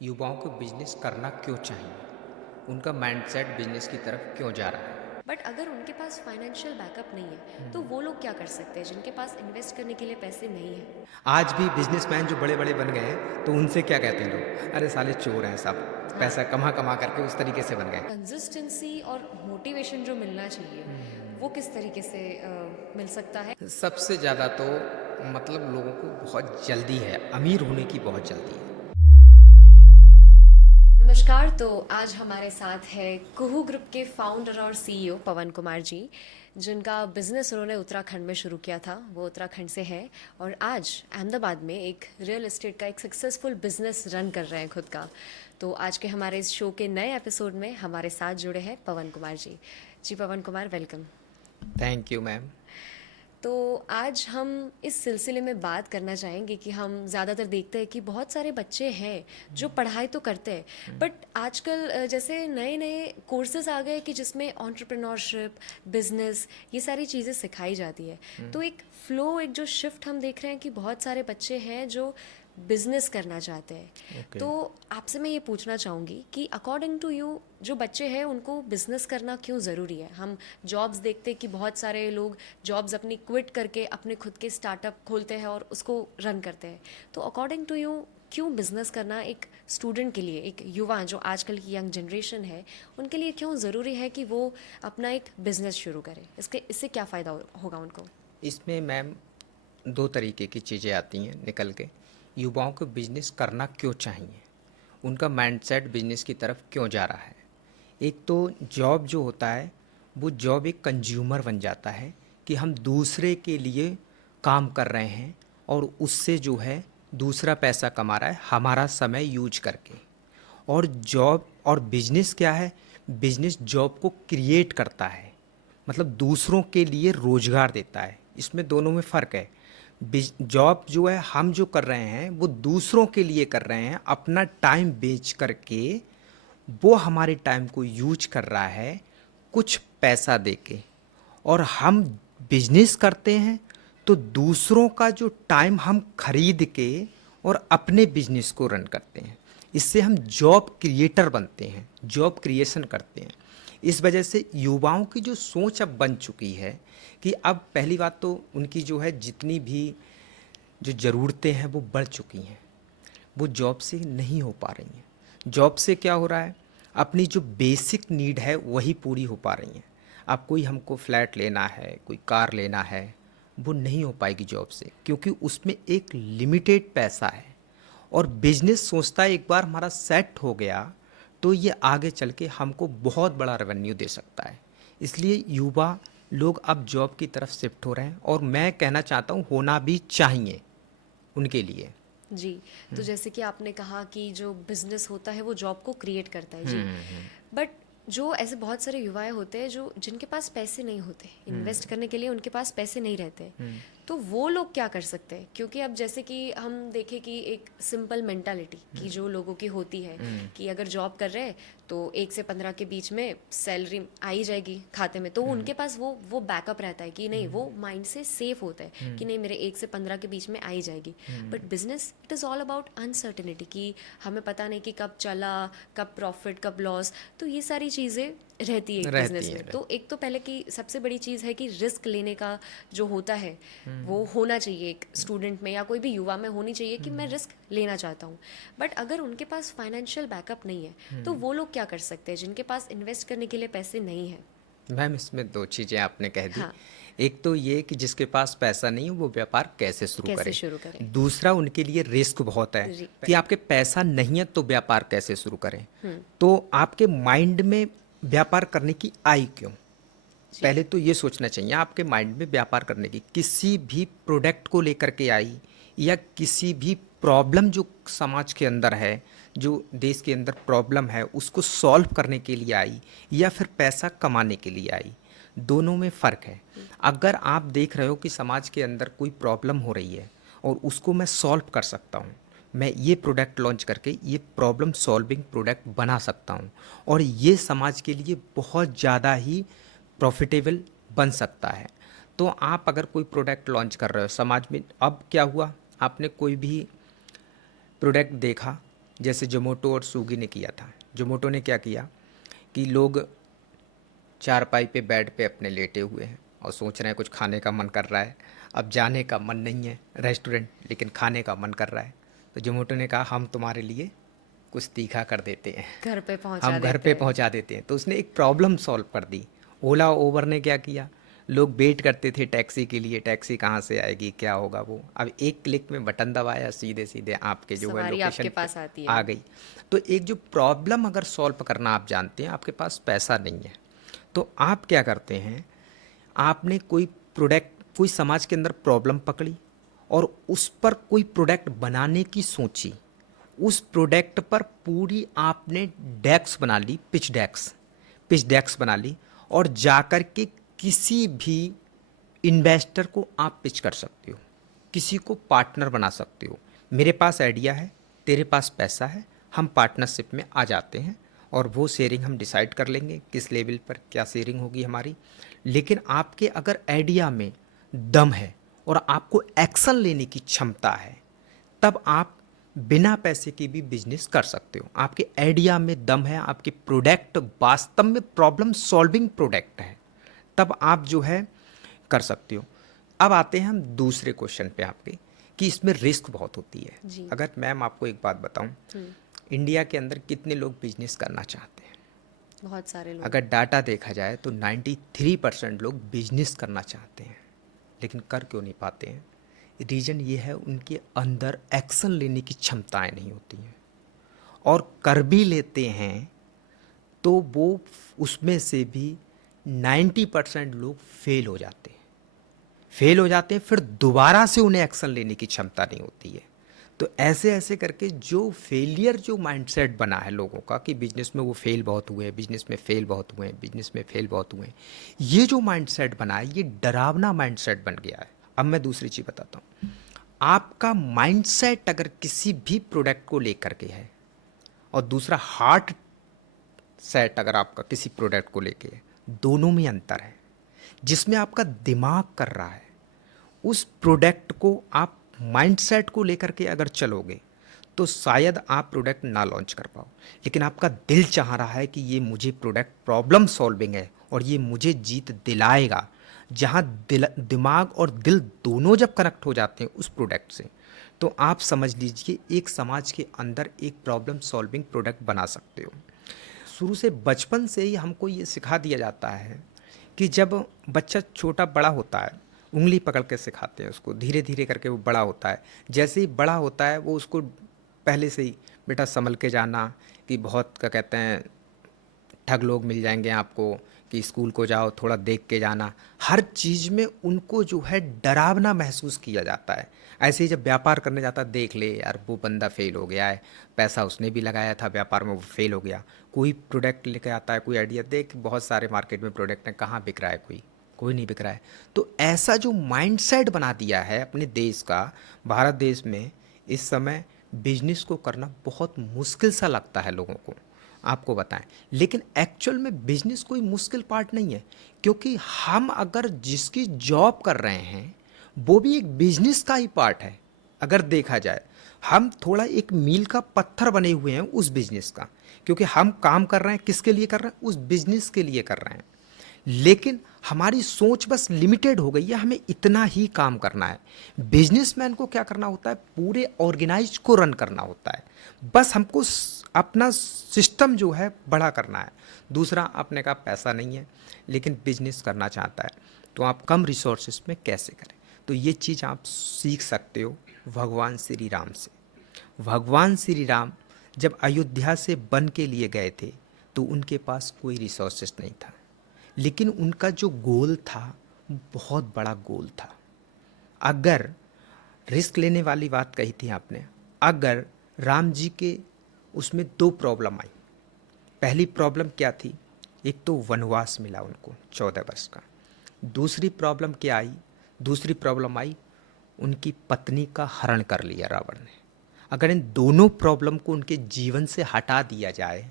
युवाओं को बिजनेस करना क्यों चाहिए? उनका माइंडसेट बिजनेस की तरफ क्यों जा रहा है? बट अगर उनके पास फाइनेंशियल बैकअप नहीं है तो वो लोग क्या कर सकते हैं जिनके पास इन्वेस्ट करने के लिए पैसे नहीं है। आज भी बिजनेसमैन जो बड़े-बड़े बन गए हैं, तो उनसे क्या कहते हैं लोग? अरे साले चोर हैं सब, हाँ, पैसा कमा-कमा करके उस तरीके से बन गए। कंसिस्टेंसी और मोटिवेशन जो मिलना चाहिए वो किस तरीके से मिल सकता है। सबसे ज़्यादा तो मतलब लोगों को बहुत जल्दी है, अमीर होने की बहुत जल्दी है। नमस्कार, तो आज हमारे साथ है कुहू ग्रुप के फाउंडर और सीईओ पवन कुमार जी, जिनका बिजनेस उन्होंने उत्तराखंड में शुरू किया था। वो उत्तराखंड से है और आज अहमदाबाद में एक रियल एस्टेट का एक सक्सेसफुल बिजनेस रन कर रहे हैं खुद का। तो आज के हमारे इस शो के नए एपिसोड में हमारे साथ जुड़े हैं पवन कुमार जी। जी Pawan Kumar, welcome. Thank you ma'am. तो आज हम इस सिलसिले में बात करना चाहेंगे कि हम ज़्यादातर देखते हैं कि बहुत सारे बच्चे हैं जो पढ़ाई तो करते हैं, बट आजकल जैसे नए नए कोर्सेज आ गए कि जिसमें एंटरप्रेन्योरशिप, बिजनेस, ये सारी चीज़ें सिखाई जाती है। तो एक फ्लो, एक जो शिफ्ट हम देख रहे हैं कि बहुत सारे बच्चे हैं जो बिजनेस करना चाहते हैं। ओके। तो आपसे मैं ये पूछना चाहूँगी कि अकॉर्डिंग टू यू जो बच्चे हैं उनको बिजनेस करना क्यों ज़रूरी है। हम जॉब्स देखते हैं कि बहुत सारे लोग जॉब्स अपनी क्विट करके अपने खुद के स्टार्टअप खोलते हैं और उसको रन करते हैं। तो अकॉर्डिंग टू यू क्यों बिजनेस करना एक स्टूडेंट के लिए, एक युवा जो आजकल की यंग जनरेशन है, उनके लिए क्यों ज़रूरी है कि वो अपना एक बिजनेस शुरू करें। इससे क्या फ़ायदा होगा उनको। इसमें मैम 2 तरीके की चीज़ें आती हैं निकल के। युवाओं को बिजनेस करना क्यों चाहिए? उनका माइंडसेट बिजनेस की तरफ क्यों जा रहा है? एक तो जॉब जो होता है, वो जॉब एक कंज्यूमर बन जाता है कि हम दूसरे के लिए काम कर रहे हैं और उससे जो है दूसरा पैसा कमा रहा है हमारा समय यूज करके। और जॉब और बिजनेस क्या है? बिजनेस जॉब को क्रिएट करता है, मतलब दूसरों के लिए रोजगार देता है। इसमें दोनों में फ़र्क है। जॉब जो है हम जो कर रहे हैं वो दूसरों के लिए कर रहे हैं, अपना टाइम बेच करके वो हमारे टाइम को यूज कर रहा है कुछ पैसा देके। और हम बिजनेस करते हैं तो दूसरों का जो टाइम हम खरीद के और अपने बिजनेस को रन करते हैं। इससे हम जॉब क्रिएटर बनते हैं, जॉब क्रिएशन करते हैं। इस वजह से युवाओं की जो सोच अब बन चुकी है कि अब पहली बात तो उनकी जो है जितनी भी जो ज़रूरतें हैं वो बढ़ चुकी हैं, वो जॉब से नहीं हो पा रही हैं। जॉब से क्या हो रहा है, अपनी जो बेसिक नीड है वही पूरी हो पा रही हैं। अब कोई हमको फ्लैट लेना है, कोई कार लेना है, वो नहीं हो पाएगी जॉब से, क्योंकि उसमें एक लिमिटेड पैसा है। और बिजनेस सोचता है एक बार हमारा सेट हो गया तो ये आगे चल के हमको बहुत बड़ा रेवेन्यू दे सकता है। इसलिए युवा लोग अब जॉब की तरफ शिफ्ट हो रहे हैं और मैं कहना चाहता हूँ होना भी चाहिए उनके लिए। जी, तो जैसे कि आपने कहा कि जो बिज़नेस होता है वो जॉब को क्रिएट करता है। जी, बट जो ऐसे बहुत सारे युवाएं होते हैं जो जिनके पास पैसे नहीं होते, इन्वेस्ट करने के लिए उनके पास पैसे नहीं रहते, तो वो लोग क्या कर सकते हैं। क्योंकि अब जैसे कि हम देखें कि एक सिंपल मेंटालिटी कि जो लोगों की होती है कि अगर जॉब कर रहे हैं तो 1 से 15 के बीच में सैलरी आ ही जाएगी खाते में, तो उनके पास वो बैकअप रहता है कि नहीं, वो माइंड से सेफ होता है कि नहीं, मेरे 1 से 15 के बीच में आ ही जाएगी। But business it is all about uncertainty कि हमें पता नहीं कि कब चला, कब प्रॉफिट, कब लॉस। तो ये सारी चीज़ें रहती है एक रहती बिजनेस हैं में। रहती। तो एक तो पहले की सबसे बड़ी चीज़ है कि रिस्क लेने का जो होता है वो होना चाहिए एक स्टूडेंट में या कोई भी युवा में होनी चाहिए कि मैं रिस्क लेना चाहता हूँ। बट अगर उनके पास फाइनेंशियल बैकअप नहीं है तो वो लोग क्या कर सकते हैं जिनके पास इन्वेस्ट करने के लिए पैसे नहीं है। मैम इसमें 2 चीज़ें आपने कह दी। हाँ, एक तो ये कि जिसके पास पैसा नहीं है वो व्यापार कैसे शुरू कैसे करे। शुरू करें। दूसरा उनके लिए रिस्क बहुत है जी। कि आपके पैसा नहीं है तो व्यापार कैसे शुरू करें। तो आपके माइंड में व्यापार करने की आई क्यों? जी। पहले तो ये सोचना चाहिए आपके माइंड में व्यापार करने की किसी भी प्रोडक्ट को लेकर के आई, या किसी भी प्रॉब्लम जो समाज के अंदर है, जो देश के अंदर प्रॉब्लम है उसको सॉल्व करने के लिए आई, या फिर पैसा कमाने के लिए आई। दोनों में फ़र्क है। अगर आप देख रहे हो कि समाज के अंदर कोई प्रॉब्लम हो रही है और उसको मैं सॉल्व कर सकता हूँ, मैं ये प्रोडक्ट लॉन्च करके ये प्रॉब्लम सॉल्विंग प्रोडक्ट बना सकता हूँ और ये समाज के लिए बहुत ज़्यादा ही प्रॉफिटेबल बन सकता है। तो आप अगर कोई प्रोडक्ट लॉन्च कर रहे हो समाज में, अब क्या हुआ, आपने कोई भी प्रोडक्ट देखा जैसे जोमेटो और स्विगी ने किया था। जोमेटो ने क्या किया कि लोग चारपाई पे बेड पे अपने लेटे हुए हैं और सोच रहे हैं कुछ खाने का मन कर रहा है, अब जाने का मन नहीं है रेस्टोरेंट, लेकिन खाने का मन कर रहा है। तो जोमेटो ने कहा हम तुम्हारे लिए कुछ तीखा कर देते हैं, घर पे पहुंचा हम घर देते पे हैं। पहुंचा देते हैं। तो उसने एक प्रॉब्लम सॉल्व कर दी। ओला ओबर ने क्या किया, लोग वेट करते थे टैक्सी के लिए, टैक्सी कहाँ से आएगी, क्या होगा वो, अब एक क्लिक में बटन दबाया, सीधे सीधे आपके जो है सवारी आपके लोकेशन पे पास आती आ है। गई। तो एक जो प्रॉब्लम अगर सॉल्व करना आप जानते हैं, आपके पास पैसा नहीं है, तो आप क्या करते हैं, आपने कोई प्रोडक्ट, कोई समाज के अंदर प्रॉब्लम पकड़ी और उस पर कोई प्रोडक्ट बनाने की सोची, उस प्रोडक्ट पर पूरी आपने डेस्क बना ली, पिच डेस्क बना ली, और जाकर के किसी भी इन्वेस्टर को आप पिच कर सकते हो, किसी को पार्टनर बना सकते हो। मेरे पास आइडिया है, तेरे पास पैसा है, हम पार्टनरशिप में आ जाते हैं और वो शेयरिंग हम डिसाइड कर लेंगे किस लेवल पर क्या शेयरिंग होगी हमारी। लेकिन आपके अगर आइडिया में दम है और आपको एक्शन लेने की क्षमता है, तब आप बिना पैसे के भी बिजनेस कर सकते हो। आपके आइडिया में दम है, आपके प्रोडक्ट वास्तव में प्रॉब्लम सॉल्विंग प्रोडक्ट है, तब आप जो है कर सकते हो। अब आते हैं हम दूसरे क्वेश्चन पे आपके, कि इसमें रिस्क बहुत होती है। जी। अगर मैम आपको एक बात बताऊं, इंडिया के अंदर कितने लोग बिजनेस करना चाहते हैं? बहुत सारे लोग। अगर डाटा देखा जाए तो 93% लोग बिजनेस करना चाहते हैं, लेकिन कर क्यों नहीं पाते हैं? रीज़न ये है, उनके अंदर एक्शन लेने की क्षमताएं नहीं होती हैं, और कर भी लेते हैं तो वो उसमें से भी 90% लोग फेल हो जाते हैं, फिर दोबारा से उन्हें एक्शन लेने की क्षमता नहीं होती है। तो ऐसे ऐसे करके जो फेलियर, जो माइंडसेट बना है लोगों का कि बिजनेस में वो फेल बहुत हुए, बिजनेस में फेल बहुत हुए, बिजनेस में फेल बहुत हुए, ये जो माइंडसेट बना है, ये डरावना माइंडसेट बन गया है। अब मैं दूसरी चीज़ बताता हूँ, आपका माइंडसेट अगर किसी भी प्रोडक्ट को लेकर के है, और दूसरा हार्ट सेट अगर आपका किसी प्रोडक्ट को लेके है, दोनों में अंतर है। जिसमें आपका दिमाग कर रहा है, उस प्रोडक्ट को आप माइंडसेट को लेकर के अगर चलोगे तो शायद आप प्रोडक्ट ना लॉन्च कर पाओ। लेकिन आपका दिल चाह रहा है कि ये मुझे प्रोडक्ट प्रॉब्लम सॉल्विंग है और ये मुझे जीत दिलाएगा। जहाँ दिमाग और दिल दोनों जब कनेक्ट हो जाते हैं उस प्रोडक्ट से, तो आप समझ लीजिए एक समाज के अंदर एक प्रॉब्लम सॉल्विंग प्रोडक्ट बना सकते हो। शुरू से बचपन से ही हमको ये सिखा दिया जाता है कि जब बच्चा छोटा बड़ा होता है, उंगली पकड़ के सिखाते हैं उसको, धीरे धीरे करके वो बड़ा होता है। जैसे ही बड़ा होता है वो उसको पहले से ही बेटा संभल के जाना, कि बहुत क्या कहते हैं, ठग लोग मिल जाएंगे आपको, कि स्कूल को जाओ थोड़ा देख के जाना। हर चीज़ में उनको जो है डरावना महसूस किया जाता है। ऐसे ही जब व्यापार करने जाता है, देख ले यार वो बंदा फेल हो गया है, पैसा उसने भी लगाया था व्यापार में, वो फेल हो गया। कोई प्रोडक्ट लेके आता है, कोई आइडिया, देख बहुत सारे मार्केट में प्रोडक्ट हैं, कहाँ बिक रहा है, कोई नहीं बिक रहा है। तो ऐसा जो माइंडसेट बना दिया है अपने देश का, भारत देश में इस समय बिजनेस को करना बहुत मुश्किल सा लगता है लोगों को, आपको बताएं। लेकिन एक्चुअल में बिजनेस कोई मुश्किल पार्ट नहीं है, क्योंकि हम अगर जिसकी जॉब कर रहे हैं वो भी एक बिजनेस का ही पार्ट है। अगर देखा जाए, हम थोड़ा एक मील का पत्थर बने हुए हैं उस बिजनेस का, क्योंकि हम काम कर रहे हैं, किसके लिए कर रहे हैं, उस बिजनेस के लिए कर रहे हैं। लेकिन हमारी सोच बस लिमिटेड हो गई है, हमें इतना ही काम करना है। बिजनेसमैन को क्या करना होता है, पूरे ऑर्गेनाइज को रन करना होता है। बस हमको अपना सिस्टम जो है बड़ा करना है। दूसरा, आपने कहा पैसा नहीं है लेकिन बिजनेस करना चाहता है, तो आप कम रिसोर्सेस में कैसे करें? तो ये चीज़ आप सीख सकते हो भगवान श्री राम से। भगवान श्री राम जब अयोध्या से वन के लिए गए थे तो उनके पास कोई रिसोर्सेस नहीं था, लेकिन उनका जो गोल था बहुत बड़ा गोल था। अगर रिस्क लेने वाली बात कही थी आपने, अगर राम जी के उसमें दो प्रॉब्लम आई। पहली प्रॉब्लम क्या थी, एक तो वनवास मिला उनको 14 वर्ष का। दूसरी प्रॉब्लम क्या आई, दूसरी प्रॉब्लम आई उनकी पत्नी का हरण कर लिया रावण ने। अगर इन दोनों प्रॉब्लम को उनके जीवन से हटा दिया जाए,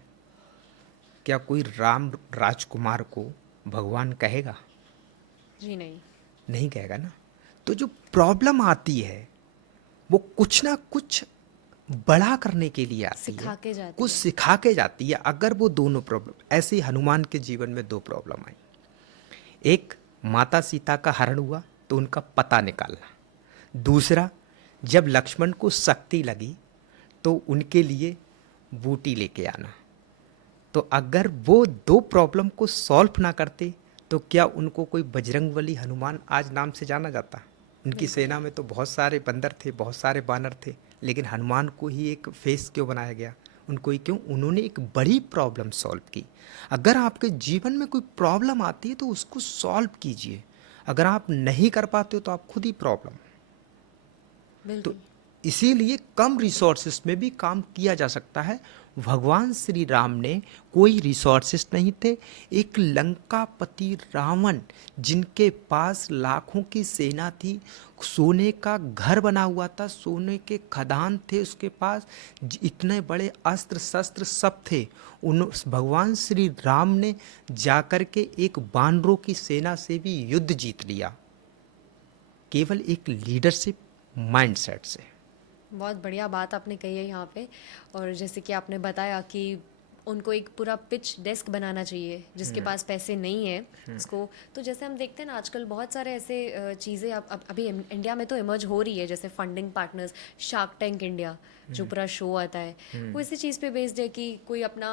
क्या कोई राम राजकुमार को भगवान कहेगा? जी नहीं। नहीं कहेगा ना। तो जो प्रॉब्लम आती है वो कुछ ना कुछ बड़ा करने के लिए आती सिखा है, के जाती कुछ है। सिखा के जाती है। अगर वो दोनों प्रॉब्लम, ऐसे ही हनुमान के जीवन में दो प्रॉब्लम आई। एक, माता सीता का हरण हुआ तो उनका पता निकालना। दूसरा, जब लक्ष्मण को शक्ति लगी तो उनके लिए बूटी लेके आना। तो अगर वो दो प्रॉब्लम को सॉल्व ना करते तो क्या उनको कोई बजरंगबली हनुमान आज नाम से जाना जाता? उनकी सेना में तो बहुत सारे बंदर थे, बहुत सारे बानर थे, लेकिन हनुमान को ही एक फेस क्यों बनाया गया? उनको ही क्यों? उन्होंने एक बड़ी प्रॉब्लम सॉल्व की। अगर आपके जीवन में कोई प्रॉब्लम आती है तो उसको सॉल्व कीजिए। अगर आप नहीं कर पाते हो तो आप खुद ही प्रॉब्लम। तो बिल्कुल। इसीलिए कम रिसोर्सेस में भी काम किया जा सकता है। भगवान श्री राम ने कोई रिसोर्सेस नहीं थे, एक लंकापति रावण जिनके पास लाखों की सेना थी, सोने का घर बना हुआ था, सोने के खदान थे उसके पास, इतने बड़े अस्त्र शस्त्र सब थे, उन भगवान श्री राम ने जाकर के एक बानरों की सेना से भी युद्ध जीत लिया, केवल एक लीडरशिप माइंडसेट से। बहुत बढ़िया बात आपने कही है यहाँ पे। और जैसे कि आपने बताया कि उनको एक पूरा पिच डेस्क बनाना चाहिए जिसके पास पैसे नहीं है उसको। तो जैसे हम देखते हैं ना आजकल बहुत सारे ऐसे चीज़ें अब अभी इंडिया में तो इमर्ज हो रही है, जैसे funding partners, shark tank India जो पूरा शो आता है वो इसी चीज़ पे बेस्ड है कि कोई अपना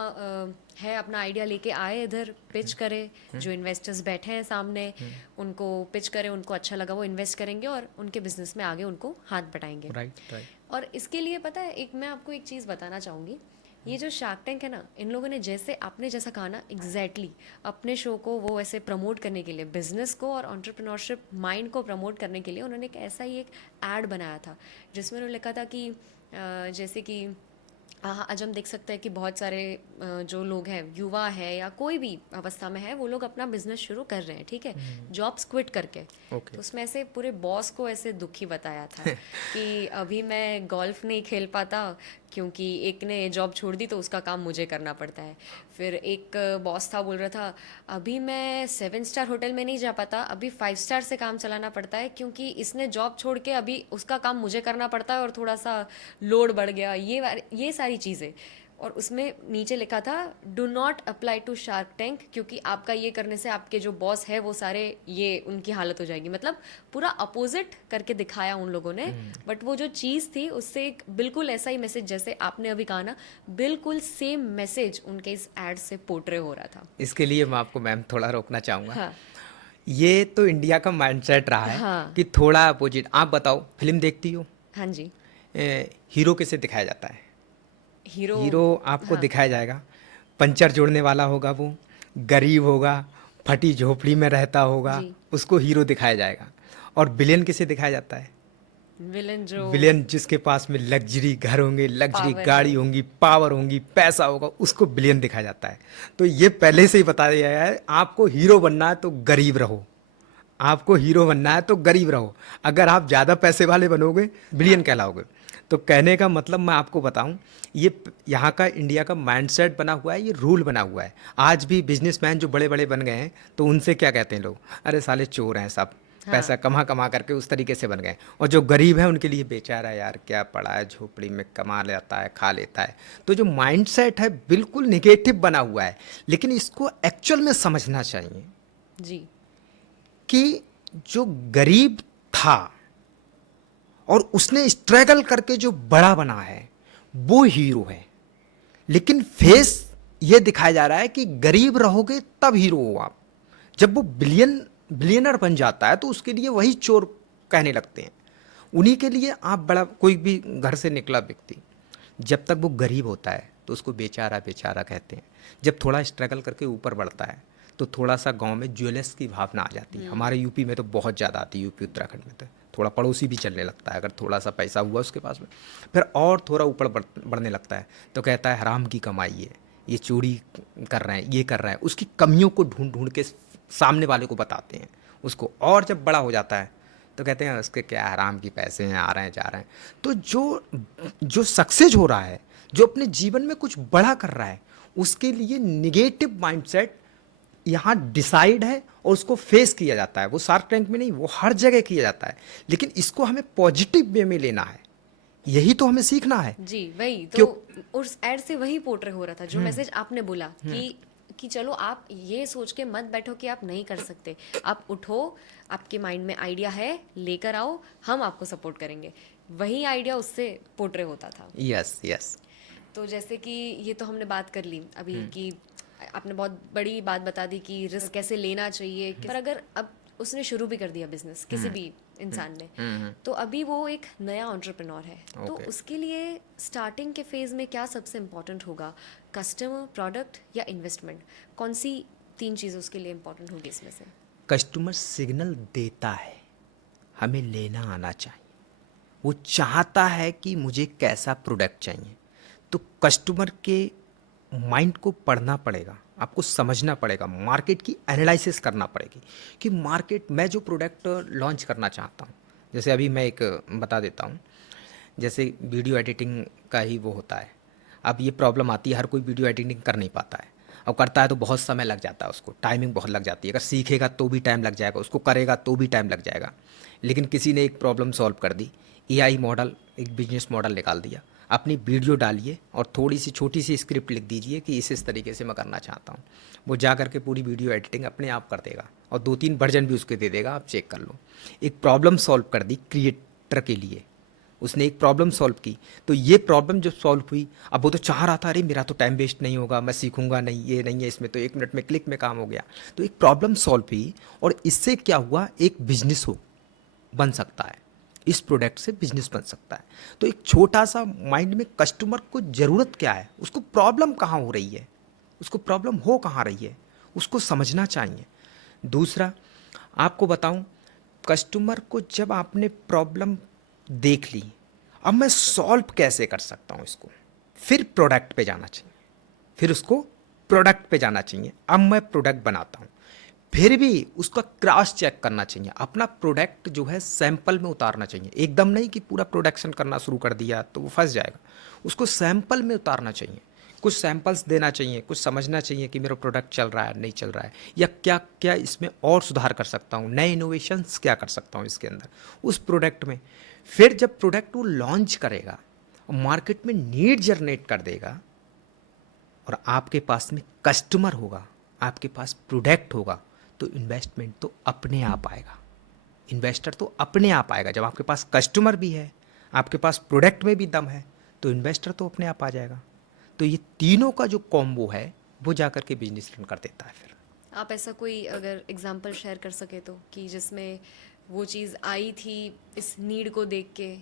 है अपना आइडिया लेके आए इधर पिच करे, जो इन्वेस्टर्स बैठे हैं सामने उनको पिच करे, उनको अच्छा लगा वो इन्वेस्ट करेंगे और उनके बिजनेस में आगे उनको हाथ बटाएंगे। Right right. और इसके लिए पता है एक मैं आपको एक चीज़ बताना चाहूँगी, ये जो शार्क टैंक है ना, इन लोगों ने जैसे आपने जैसा कहा ना एग्जैक्टली अपने शो को वो ऐसे प्रमोट करने के लिए, बिजनेस को और एंटरप्रेन्योरशिप माइंड को प्रमोट करने के लिए उन्होंने एक ऐसा ही एक ऐड बनाया था जिसमें उन्होंने लिखा था कि जैसे कि आज हम देख सकते हैं कि बहुत सारे जो लोग हैं, युवा है या कोई भी अवस्था में है, वो लोग अपना बिजनेस शुरू कर रहे हैं, ठीक है, जॉब्स क्विट करके। ओके। तो उसमें ऐसे पूरे बॉस को ऐसे दुखी बताया था कि अभी मैं गोल्फ नहीं खेल पाता क्योंकि एक ने जॉब छोड़ दी तो उसका काम मुझे करना पड़ता है। फिर एक बॉस था बोल रहा था अभी मैं 7 स्टार होटल में नहीं जा पाता, अभी 5 स्टार से काम चलाना पड़ता है क्योंकि इसने जॉब छोड़ के अभी उसका काम मुझे करना पड़ता है और थोड़ा सा लोड बढ़ गया, ये सारी चीज़ें। और उसमें नीचे लिखा था do not apply to Shark Tank क्योंकि आपका ये करने से आपके जो बॉस है वो सारे ये उनकी हालत हो जाएगी। मतलब पूरा अपोजिट करके दिखाया उन लोगों ने, बट वो जो चीज़ थी उससे एक बिल्कुल ऐसा ही मैसेज जैसे आपने अभी कहा ना, बिल्कुल सेम मैसेज उनके इस एड से पोर्ट्रे हो रहा था। इसके लिए मैं आपको मैम थोड़ा रोकना चाहूँगा। हाँ ये तो इंडिया का माइंडसेट रहा है हाँ कि थोड़ा अपोजिट। आप बताओ, फिल्म देखती हो, हाँ जी। हीरो कैसे दिखाया जाता है? हीरो। हीरो आपको हाँ दिखाया जाएगा, पंचर जोड़ने वाला होगा, वो गरीब होगा, फटी झोपड़ी में रहता होगा, जी। उसको हीरो दिखाया जाएगा। और विलेन कैसे दिखाया जाता है? विलन जो विलेन जिसके पास में लग्जरी घर होंगे, लग्जरी पावर गाड़ी है। होंगी, पावर होंगी, पैसा होगा, उसको विलेन दिखाया जाता है। तो ये पहले से ही बताया गया है, आपको हीरो बनना है तो गरीब रहो, आपको हीरो बनना है तो गरीब रहो। अगर आप ज़्यादा पैसे वाले बनोगे विलेन कहलाओगे। तो कहने का मतलब मैं आपको बताऊं, ये यहाँ का इंडिया का माइंडसेट बना हुआ है, ये रूल बना हुआ है। आज भी बिजनेसमैन जो बड़े बड़े बन गए हैं तो उनसे क्या कहते हैं लोग? अरे साले चोर हैं सब, पैसा हाँ कमा कमा करके उस तरीके से बन गए। और जो गरीब है उनके लिए बेचारा यार क्या पड़ा है, झोपड़ी में कमा लेता है, खा लेता है। तो जो माइंडसेट है बिल्कुल निगेटिव बना हुआ है। लेकिन इसको एक्चुअल में समझना चाहिए जी। कि जो गरीब था और उसने स्ट्रगल करके जो बड़ा बना है वो हीरो है। लेकिन फेस ये दिखाया जा रहा है कि गरीब रहोगे तब हीरो हो आप। जब वो बिलियनर बन जाता है तो उसके लिए वही चोर कहने लगते हैं। उन्हीं के लिए आप बड़ा, कोई भी घर से निकला व्यक्ति जब तक वो गरीब होता है तो उसको बेचारा बेचारा कहते हैं। जब थोड़ा स्ट्रगल करके ऊपर बढ़ता है तो थोड़ा सा गांव में ज्वेलर्स की भावना आ जाती है। हमारे यूपी में तो बहुत ज़्यादा आती है, यूपी उत्तराखंड में तो थोड़ा पड़ोसी भी चलने लगता है। अगर थोड़ा सा पैसा हुआ उसके पास में, फिर और थोड़ा ऊपर बढ़ने लगता है तो कहता है हराम की कमाई है, ये चोरी कर रहे हैं, ये कर रहा है। उसकी कमियों को ढूंढ ढूंढ के सामने वाले को बताते हैं उसको। और जब बड़ा हो जाता है तो कहते हैं उसके क्या हराम की पैसे हैं, आ रहे हैं जा रहे हैं। तो जो सक्सेस हो रहा है, जो अपने जीवन में कुछ बड़ा कर रहा है, उसके लिए निगेटिव माइंडसेट यहाँ डिसाइड है और उसको फेस किया जाता है। वो शार्क टैंक में नहीं, वो हर जगह किया जाता है। लेकिन इसको हमें पॉजिटिव वे में लेना है यही तो हमें सीखना है। जी वही तो। क्यों? उस एड से वही पोर्ट्रे हो रहा था जो मैसेज आपने बोला कि चलो आप ये सोच के मत बैठो कि आप नहीं कर सकते, आप उठो, आपके माइंड में आइडिया है, लेकर आओ, हम आपको सपोर्ट करेंगे। वही आइडिया उससे पोर्ट्रे होता था। Yes yes. तो जैसे कि ये तो हमने बात कर ली अभी कि आपने बहुत बड़ी बात बता दी कि रिस्क कैसे लेना चाहिए, पर अगर अब उसने शुरू भी कर दिया बिजनेस किसी भी इंसान ने, तो अभी वो एक नया एंटरप्रेन्योर है, तो Okay. उसके लिए स्टार्टिंग के फेज में क्या सबसे इम्पोर्टेंट होगा, कस्टमर, प्रोडक्ट या इन्वेस्टमेंट? कौन सी 3 चीज़ें उसके लिए इम्पोर्टेंट होगी इसमें से? कस्टमर सिग्नल देता है, हमें लेना आना चाहिए। वो चाहता है कि मुझे कैसा प्रोडक्ट चाहिए, तो कस्टमर के माइंड को पढ़ना पड़ेगा, आपको समझना पड़ेगा, मार्केट की एनालिसिस करना पड़ेगी कि मार्केट मैं जो प्रोडक्ट लॉन्च करना चाहता हूँ। जैसे अभी मैं एक बता देता हूँ, जैसे वीडियो एडिटिंग का ही वो होता है। अब ये प्रॉब्लम आती है, हर कोई वीडियो एडिटिंग कर नहीं पाता है, और करता है तो बहुत समय लग जाता है, उसको टाइमिंग बहुत लग जाती है। अगर सीखेगा तो भी टाइम लग जाएगा, उसको करेगा तो भी टाइम लग जाएगा। लेकिन किसी ने एक प्रॉब्लम सॉल्व कर दी, एआई मॉडल, एक बिजनेस मॉडल निकाल दिया, अपनी वीडियो डालिए और थोड़ी सी छोटी सी स्क्रिप्ट लिख दीजिए कि इस तरीके से मैं करना चाहता हूँ। वो जा करके पूरी वीडियो एडिटिंग अपने आप कर देगा और 2-3 वर्जन भी उसके दे देगा, आप चेक कर लो। एक प्रॉब्लम सॉल्व कर दी क्रिएटर के लिए, उसने एक प्रॉब्लम सॉल्व की, तो ये प्रॉब्लम जब सॉल्व हुई, अब वो तो चाह रहा था अरे मेरा तो टाइम वेस्ट नहीं होगा, मैं सीखूंगा नहीं, ये नहीं है इसमें, तो 1 मिनट में क्लिक में काम हो गया। तो एक प्रॉब्लम सॉल्व हुई और इससे क्या हुआ, एक बिजनेस हो बन सकता है, इस प्रोडक्ट से बिजनेस बन सकता है। तो एक छोटा सा माइंड में कस्टमर को ज़रूरत क्या है, उसको प्रॉब्लम कहाँ हो रही है, उसको प्रॉब्लम हो कहाँ रही है, उसको समझना चाहिए। दूसरा आपको बताऊं, कस्टमर को जब आपने प्रॉब्लम देख ली, अब मैं सॉल्व कैसे कर सकता हूँ इसको, फिर प्रोडक्ट पे जाना चाहिए, फिर उसको प्रोडक्ट पे जाना चाहिए। अब मैं प्रोडक्ट बनाता हूँ, फिर भी उसका क्रॉस चेक करना चाहिए, अपना प्रोडक्ट जो है सैंपल में उतारना चाहिए। एकदम नहीं कि पूरा प्रोडक्शन करना शुरू कर दिया तो वो फंस जाएगा, उसको सैंपल में उतारना चाहिए, कुछ सैंपल्स देना चाहिए, कुछ समझना चाहिए कि मेरा प्रोडक्ट चल रहा है नहीं चल रहा है, या क्या क्या इसमें और सुधार कर सकता हूँ, नए इनोवेशंस क्या कर सकता हूँ इसके अंदर उस प्रोडक्ट में। फिर जब प्रोडक्ट वो लॉन्च करेगा, मार्केट में नीड जनरेट कर देगा, और आपके पास में कस्टमर होगा, आपके पास प्रोडक्ट होगा, तो इन्वेस्टमेंट तो अपने आप आएगा, इन्वेस्टर तो अपने आप आएगा। जब आपके पास कस्टमर भी है, आपके पास प्रोडक्ट में भी दम है, तो इन्वेस्टर तो अपने आप आ जाएगा। तो ये तीनों का जो कॉम्बो है वो जा कर के बिजनेस रन कर देता है। फिर आप ऐसा कोई अगर एग्जांपल शेयर कर सके तो, कि जिसमें वो चीज़ आई थी इस नीड को देख के,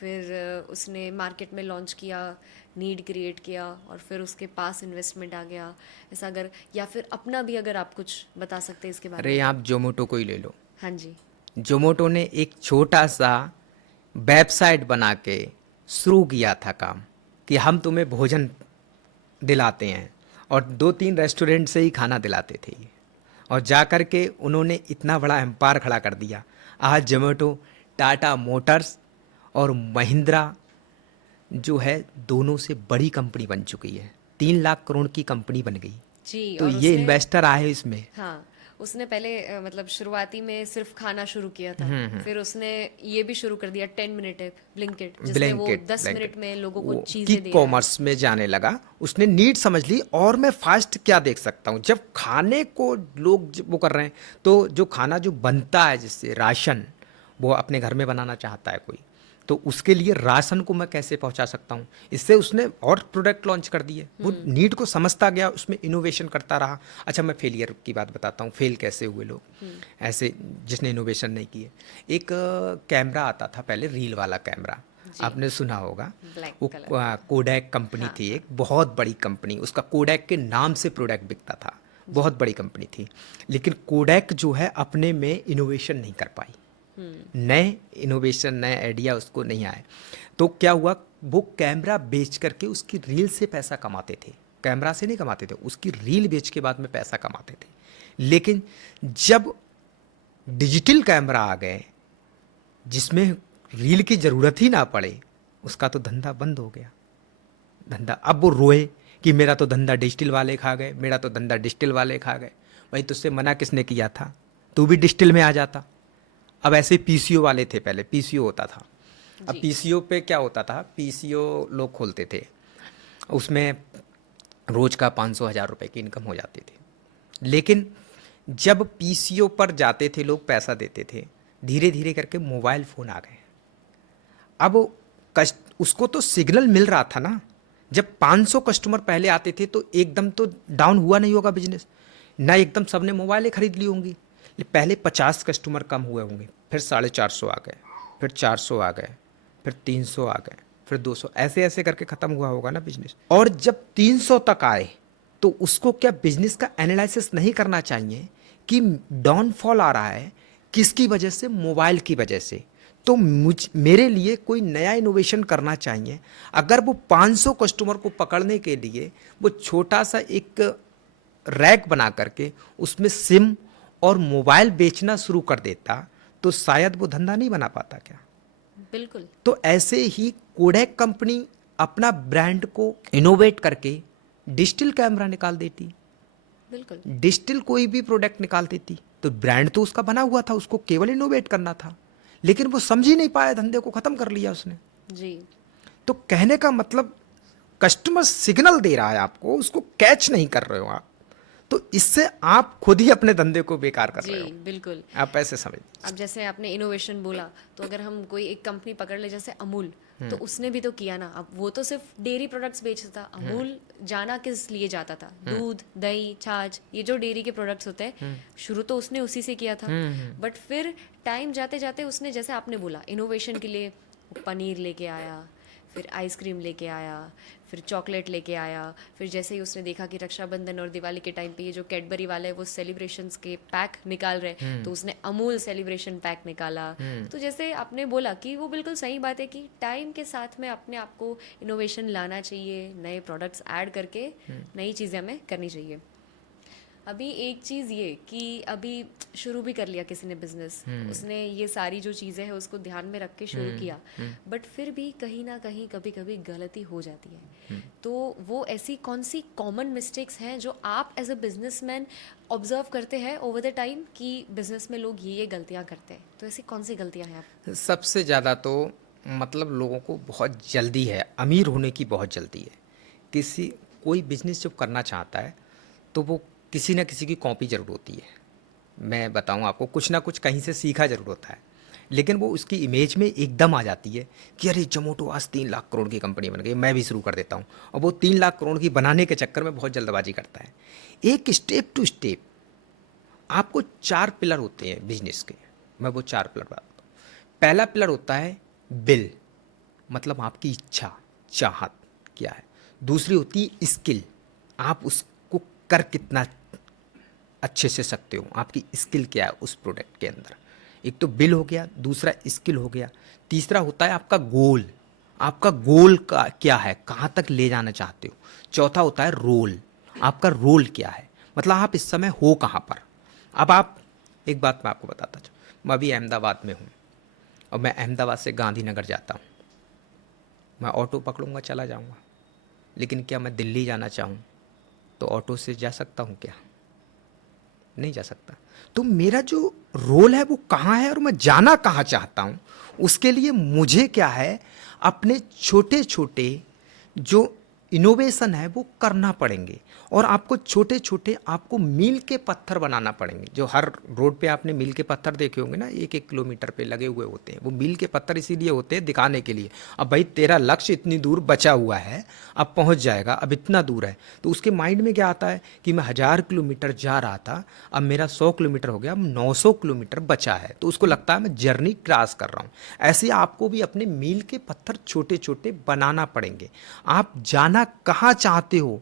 फिर उसने मार्केट में लॉन्च किया, नीड क्रिएट किया, और फिर उसके पास इन्वेस्टमेंट आ गया, ऐसा अगर, या फिर अपना भी अगर आप कुछ बता सकते हैं इसके बारे अरे में। आप जोमेटो को ही ले लो। हाँ जी। जोमेटो ने एक छोटा सा वेबसाइट बना के शुरू किया था काम, कि हम तुम्हें भोजन दिलाते हैं, और 2-3 रेस्टोरेंट से ही खाना दिलाते थे ये, और जा कर के उन्होंने इतना बड़ा एम्पायर खड़ा कर दिया। आज जोमेटो टाटा मोटर्स और महिंद्रा जो है दोनों से बड़ी कंपनी बन चुकी है, 3 लाख करोड़ की कंपनी बन गई। जी, तो और ये उसने, इन्वेस्टर आए इसमें। हाँ, उसने पहले मतलब शुरुआती में सिर्फ खाना शुरू किया था, फिर उसने ये भी शुरू कर दिया 10 मिनट ऐप ब्लिंकिट, जिसमें वो ब्लैंकेट 10 ब्लैंकेट मिनट में लोगों को वो की चीज़ें दे रहा है। कॉमर्स में जाने लगा, उसने नीड समझ ली, और मैं फास्ट क्या देख सकता हूँ। जब खाने को लोग वो कर रहे हैं, तो जो खाना जो बनता है, जिससे राशन वो अपने घर में बनाना चाहता है कोई, तो उसके लिए राशन को मैं कैसे पहुंचा सकता हूं, इससे उसने और प्रोडक्ट लॉन्च कर दिए। वो नीड को समझता गया, उसमें इनोवेशन करता रहा। अच्छा, मैं फेलियर की बात बताता हूँ, फेल कैसे हुए लोग ऐसे जिसने इनोवेशन नहीं किए। एक कैमरा आता था पहले, रील वाला कैमरा, जी, आपने सुना होगा। ब्लैक वो कलर का। कोडैक कंपनी हाँ थी, हाँ। एक बहुत बड़ी कंपनी, उसका कोडैक के नाम से प्रोडक्ट बिकता था, बहुत बड़ी कंपनी थी। लेकिन कोडैक जो है अपने में इनोवेशन नहीं कर पाई, नए इनोवेशन, नए आइडिया उसको नहीं आए। तो क्या हुआ, वो कैमरा बेच करके उसकी रील से पैसा कमाते थे, कैमरा से नहीं कमाते थे, उसकी रील बेच के बाद में पैसा कमाते थे। लेकिन जब डिजिटल कैमरा आ गए, जिसमें रील की ज़रूरत ही ना पड़े, उसका तो धंधा बंद हो गया। धंधा, अब वो रोए कि मेरा तो धंधा डिजिटल वाले खा गए, मेरा तो धंधा डिजिटल वाले खा गए। भाई तुझसे मना किसने किया था, तू भी डिजिटल में आ जाता। अब ऐसे पीसीओ वाले थे, पहले पीसीओ होता था, अब जी। पीसीओ पे क्या होता था, पीसीओ लोग खोलते थे, उसमें रोज का 500,000 रुपए की इनकम हो जाती थी। लेकिन जब पीसीओ पर जाते थे लोग, पैसा देते थे, धीरे धीरे करके मोबाइल फ़ोन आ गए। अब उसको तो सिग्नल मिल रहा था ना। जब 500 कस्टमर पहले आते थे तो एकदम तो डाउन हुआ नहीं होगा बिजनेस ना, एकदम सबने मोबाइलें खरीद ली होंगी। पहले 50 कस्टमर कम हुए होंगे, फिर 450 आ गए, फिर 400 आ गए, फिर 300 आ गए, फिर 200, ऐसे ऐसे करके ख़त्म हुआ होगा ना बिजनेस। और जब 300 तक आए तो उसको क्या बिजनेस का एनालिसिस नहीं करना चाहिए कि डाउनफॉल आ रहा है किसकी वजह से? मोबाइल की वजह से। तो मेरे लिए कोई नया इनोवेशन करना चाहिए। अगर वो 500 कस्टमर को पकड़ने के लिए वो छोटा सा एक रैक बना करके उसमें सिम और मोबाइल बेचना शुरू कर देता तो शायद वो धंधा नहीं बना पाता क्या? बिल्कुल। तो ऐसे ही कोडैक कंपनी अपना ब्रांड को इनोवेट करके डिजिटल कैमरा निकाल देती, बिल्कुल। डिजिटल कोई भी प्रोडक्ट निकाल देती, तो ब्रांड तो उसका बना हुआ था, उसको केवल इनोवेट करना था। लेकिन वो समझ ही नहीं पाया, धंधे को ख़त्म कर लिया उसने। जी। तो कहने का मतलब, कस्टमर सिग्नल दे रहा है आपको, उसको कैच नहीं कर रहे हो आप, तो इससे आप खुद ही अपने धंधे को बेकार कर जी, रहे हो। बिल्कुल। आप ऐसे समझ। अब जैसे आपने इनोवेशन बोला, तो अगर हम कोई एक कंपनी पकड़ ले जैसे अमूल, तो उसने भी तो किया ना। अब वो तो सिर्फ डेयरी प्रोडक्ट्स बेचता था। अमूल जाना किस लिए जाता था? दूध, दही, छाछ, ये जो डेयरी के प्रोडक्ट्स होते हैं, शुरू तो उसने उसी से किया था। बट फिर टाइम जाते जाते उसने, जैसे आपने बोला, इनोवेशन के लिए वो पनीर लेके आया, फिर आइसक्रीम लेके आया, फिर चॉकलेट लेके आया, फिर जैसे ही उसने देखा कि रक्षाबंधन और दिवाली के टाइम पे ये जो कैडबरी वाले हैं वो सेलिब्रेशंस के पैक निकाल रहे, तो उसने अमूल सेलिब्रेशन पैक निकाला। तो जैसे आपने बोला कि वो बिल्कुल सही बात है कि टाइम के साथ में अपने आप को इनोवेशन लाना चाहिए, नए प्रोडक्ट्स ऐड करके नई चीज़ें हमें करनी चाहिए। अभी एक चीज़ ये कि अभी शुरू भी कर लिया किसी ने बिजनेस, उसने ये सारी जो चीज़ें हैं उसको ध्यान में रख के शुरू किया, बट फिर भी कहीं ना कहीं कभी कभी गलती हो जाती है। तो वो ऐसी कौन सी कॉमन मिस्टेक्स हैं जो आप एज अ बिजनेसमैन ऑब्जर्व करते हैं ओवर द टाइम कि बिजनेस में लोग ये गलतियां करते हैं? तो ऐसी कौन सी गलतियां हैं आप? सबसे ज़्यादा तो मतलब लोगों को बहुत जल्दी है, अमीर होने की बहुत जल्दी है। किसी कोई बिजनेस जब करना चाहता है तो वो किसी न किसी की कॉपी ज़रूर होती है। मैं बताऊं आपको, कुछ ना कुछ कहीं से सीखा ज़रूर होता है, लेकिन वो उसकी इमेज में एकदम आ जाती है कि अरे जोमोटो आज 3 लाख करोड़ की कंपनी बन गई, मैं भी शुरू कर देता हूँ। और वो 3 लाख करोड़ की बनाने के चक्कर में बहुत जल्दबाजी करता है। एक स्टेप टू स्टेप आपको 4 पिलर होते हैं बिजनेस के, मैं वो 4 पिलर बताता हूँ। पहला पिलर होता है बिल, मतलब आपकी इच्छा, चाहत क्या है। दूसरी होती है स्किल, आप उसको कर कितना अच्छे से सकते हो, आपकी स्किल क्या है उस प्रोडक्ट के अंदर। एक तो बिल हो गया, दूसरा स्किल हो गया, तीसरा होता है आपका गोल, आपका गोल का क्या है, कहाँ तक ले जाना चाहते हो। चौथा होता है रोल, आपका रोल क्या है, मतलब आप इस समय हो कहाँ पर। अब आप, एक बात मैं आपको बताता चलूँ, मैं अभी अहमदाबाद में हूँ और मैं अहमदाबाद से गांधीनगर जाता हूँ, मैं ऑटो पकड़ूंगा चला जाऊँगा। लेकिन क्या मैं दिल्ली जाना चाहूँ तो ऑटो से जा सकता हूँ क्या? नहीं जा सकता। तो मेरा जो रोल है वो कहाँ है और मैं जाना कहाँ चाहता हूँ, उसके लिए मुझे क्या है, अपने छोटे छोटे जो इनोवेशन है वो करना पड़ेंगे। और आपको छोटे छोटे आपको मील के पत्थर बनाना पड़ेंगे। जो हर रोड पे आपने मील के पत्थर देखे होंगे ना, 1-1 किलोमीटर पे लगे हुए होते हैं, वो मील के पत्थर इसीलिए होते हैं दिखाने के लिए। अब भाई तेरा लक्ष्य इतनी दूर बचा हुआ है, अब पहुंच जाएगा, अब इतना दूर है, तो उसके माइंड में क्या आता है कि मैं 1000 किलोमीटर जा रहा था, अब मेरा 100 किलोमीटर हो गया, अब 900 किलोमीटर बचा है, तो उसको लगता है मैं जर्नी क्रॉस कर रहा हूँ। ऐसे आपको भी अपने मील के पत्थर छोटे छोटे बनाना पड़ेंगे। आप जाना कहाँ चाहते हो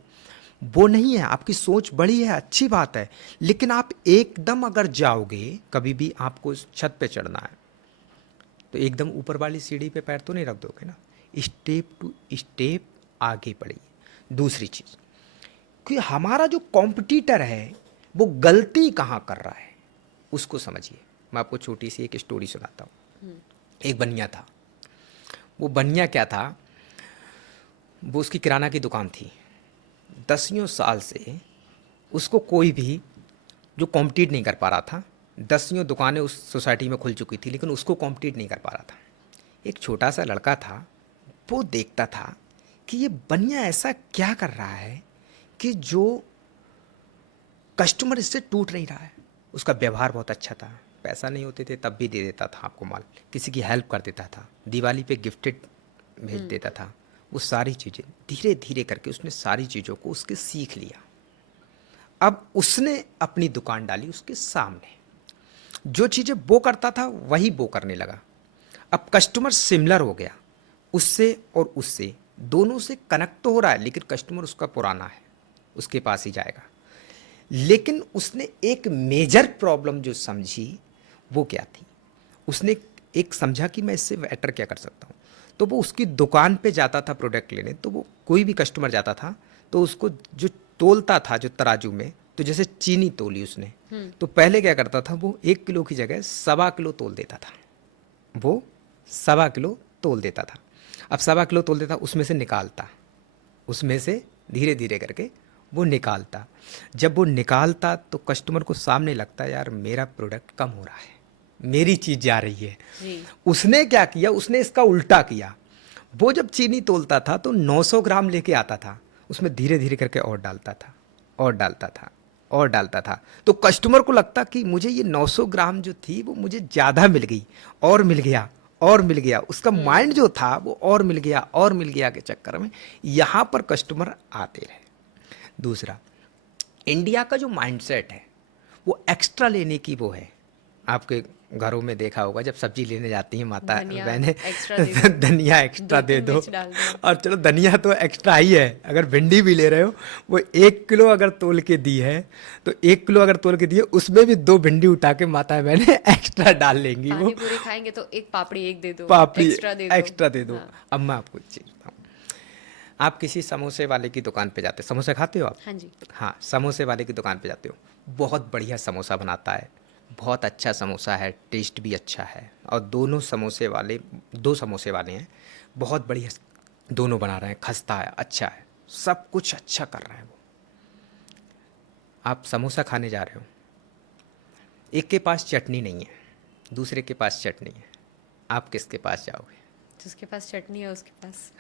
वो नहीं है, आपकी सोच बड़ी है, अच्छी बात है, लेकिन आप एकदम अगर जाओगे, कभी भी आपको छत पे चढ़ना है तो एकदम ऊपर वाली सीढ़ी पे पैर तो नहीं रख दोगे ना, स्टेप टू स्टेप आगे बढ़िए। दूसरी चीज़ कि हमारा जो कॉम्पिटिटर है वो गलती कहाँ कर रहा है उसको समझिए। मैं आपको छोटी सी एक स्टोरी सुनाता हूँ। एक बनिया था, वो बनिया क्या था, वो उसकी किराना की दुकान थी। 10 साल से उसको कोई भी जो कॉम्पिटिट नहीं कर पा रहा था। 10 दुकानें उस सोसाइटी में खुल चुकी थी लेकिन उसको कॉम्पिटिट नहीं कर पा रहा था। एक छोटा सा लड़का था, वो देखता था कि ये बनिया ऐसा क्या कर रहा है कि जो कस्टमर इससे टूट नहीं रहा है। उसका व्यवहार बहुत अच्छा था, पैसा नहीं होते थे तब भी दे देता था आपको माल, किसी की हेल्प कर देता था, दिवाली पे गिफ्टेड भेज देता था। वो सारी चीज़ें धीरे धीरे करके उसने सारी चीज़ों को उसके सीख लिया। अब उसने अपनी दुकान डाली उसके सामने, जो चीज़ें वो करता था वही वो करने लगा। अब कस्टमर सिमिलर हो गया, उससे और उससे दोनों से कनेक्ट तो हो रहा है, लेकिन कस्टमर उसका पुराना है, उसके पास ही जाएगा। लेकिन उसने एक मेजर प्रॉब्लम जो समझी वो क्या थी, उसने एक समझा कि मैं इससे बेटर क्या कर सकता हूँ। तो वो उसकी दुकान पे जाता था प्रोडक्ट लेने, तो वो कोई भी कस्टमर जाता था तो उसको जो तोलता था जो तराजू में, तो जैसे चीनी तोली उसने, तो पहले क्या करता था, वो 1 किलो की जगह 1.25 किलो तोल देता था। वो 1.25 किलो तोल देता था। अब 1.25 किलो तोल देता, उसमें से निकालता, उसमें से धीरे धीरे करके वो निकालता। जब वो निकालता तो कस्टमर को सामने लगता यार मेरा प्रोडक्ट कम हो रहा है, मेरी चीज़ जा रही है। जी। उसने क्या किया, उसने इसका उल्टा किया। वो जब चीनी तोलता था तो 900 ग्राम लेके आता था, उसमें धीरे धीरे करके और डालता था, और डालता था, और डालता था। तो कस्टमर को लगता कि मुझे ये 900 ग्राम जो थी वो मुझे ज़्यादा मिल गई, और मिल गया, और मिल गया। उसका माइंड जो था वो और मिल गया, और मिल गया के चक्कर में यहाँ पर कस्टमर आते रहे। दूसरा, इंडिया का जो माइंडसेट है वो एक्स्ट्रा लेने की वो है। आपके घरों में देखा होगा, जब सब्जी लेने जाती हैं माता धनिया बहनें, एक्स्ट्रा दे दो, धनिया एक्स्ट्रा दे 2-3 दो। मिर्च डाल दो। और चलो धनिया तो एक्स्ट्रा ही है, अगर भिंडी भी ले रहे हो वो 1 किलो अगर तोल के दी है तो 1 किलो अगर तोल के दी है उसमें भी 2 भिंडी उठा के माता बहनें एक्स्ट्रा डाल लेंगी। वो पानी पूरी खाएंगे तो एक पापड़ी एक दे दो, पापड़ी एक्स्ट्रा दे दो। दो। हाँ। अब मैं आपको एक चीज़ बताऊँ, आप किसी समोसे वाले की दुकान पे जाते, समोसे खाते हो आप? हाँ जी। हाँ, समोसे वाले की दुकान पे जाते हो, बहुत बढ़िया समोसा बनाता है, बहुत अच्छा समोसा है, टेस्ट भी अच्छा है। और दोनों समोसे वाले, 2 समोसे वाले हैं, बहुत बढ़िया दोनों बना रहे हैं, खस्ता है, अच्छा है, सब कुछ अच्छा कर रहे हैं वो। आप समोसा खाने जा रहे हो, एक के पास चटनी नहीं है, दूसरे के पास चटनी है, आप किसके पास जाओगे? जिसके पास चटनी है उसके पास।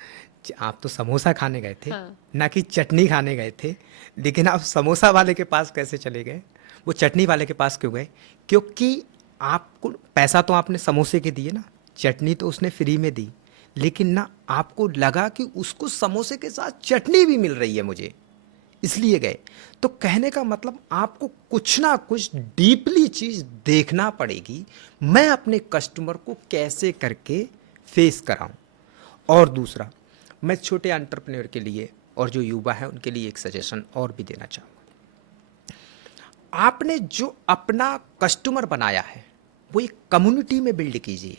आप तो समोसा खाने गए थे, हाँ। ना कि चटनी खाने गए थे, लेकिन आप समोसा वाले के पास कैसे चले गए? वो चटनी वाले के पास क्यों गए? क्योंकि आपको पैसा तो आपने समोसे के दिए ना, चटनी तो उसने फ्री में दी, लेकिन ना आपको लगा कि उसको समोसे के साथ चटनी भी मिल रही है मुझे, इसलिए गए। तो कहने का मतलब आपको कुछ ना कुछ डीपली चीज़ देखना पड़ेगी, मैं अपने कस्टमर को कैसे करके फेस कराऊं। और दूसरा, मैं छोटे एंटरप्रेन्योर के लिए और जो युवा हैं उनके लिए एक सजेशन और भी देना चाहूँगा। आपने जो अपना कस्टमर बनाया है वो एक कम्युनिटी में बिल्ड कीजिए।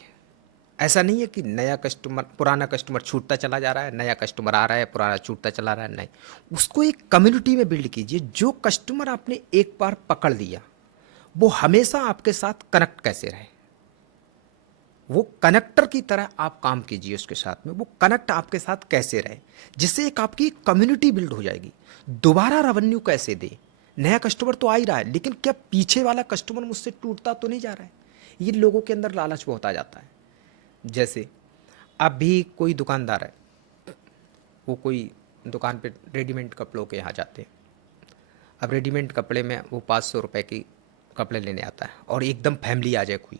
ऐसा नहीं है कि नया कस्टमर, पुराना कस्टमर छूटता चला जा रहा है, नया कस्टमर आ रहा है, पुराना छूटता चला रहा है, नहीं। उसको एक कम्युनिटी में बिल्ड कीजिए। जो कस्टमर आपने एक बार पकड़ लिया वो हमेशा आपके साथ कनेक्ट कैसे रहे, वो कनेक्टर की तरह आप काम कीजिए उसके साथ में, वो कनेक्ट आपके साथ कैसे रहे, जिससे एक आपकी कम्युनिटी बिल्ड हो जाएगी। दोबारा रेवेन्यू कैसे दे, नया कस्टमर तो आ ही रहा है, लेकिन क्या पीछे वाला कस्टमर मुझसे टूटता तो नहीं जा रहा है? ये लोगों के अंदर लालच बहुत आ जाता है। जैसे अभी कोई दुकानदार है, वो कोई दुकान पे रेडीमेड कपड़ों के यहाँ जाते हैं। अब रेडीमेड कपड़े में वो 500 रुपये की कपड़े लेने आता है, और एकदम फैमिली आ जाए, कोई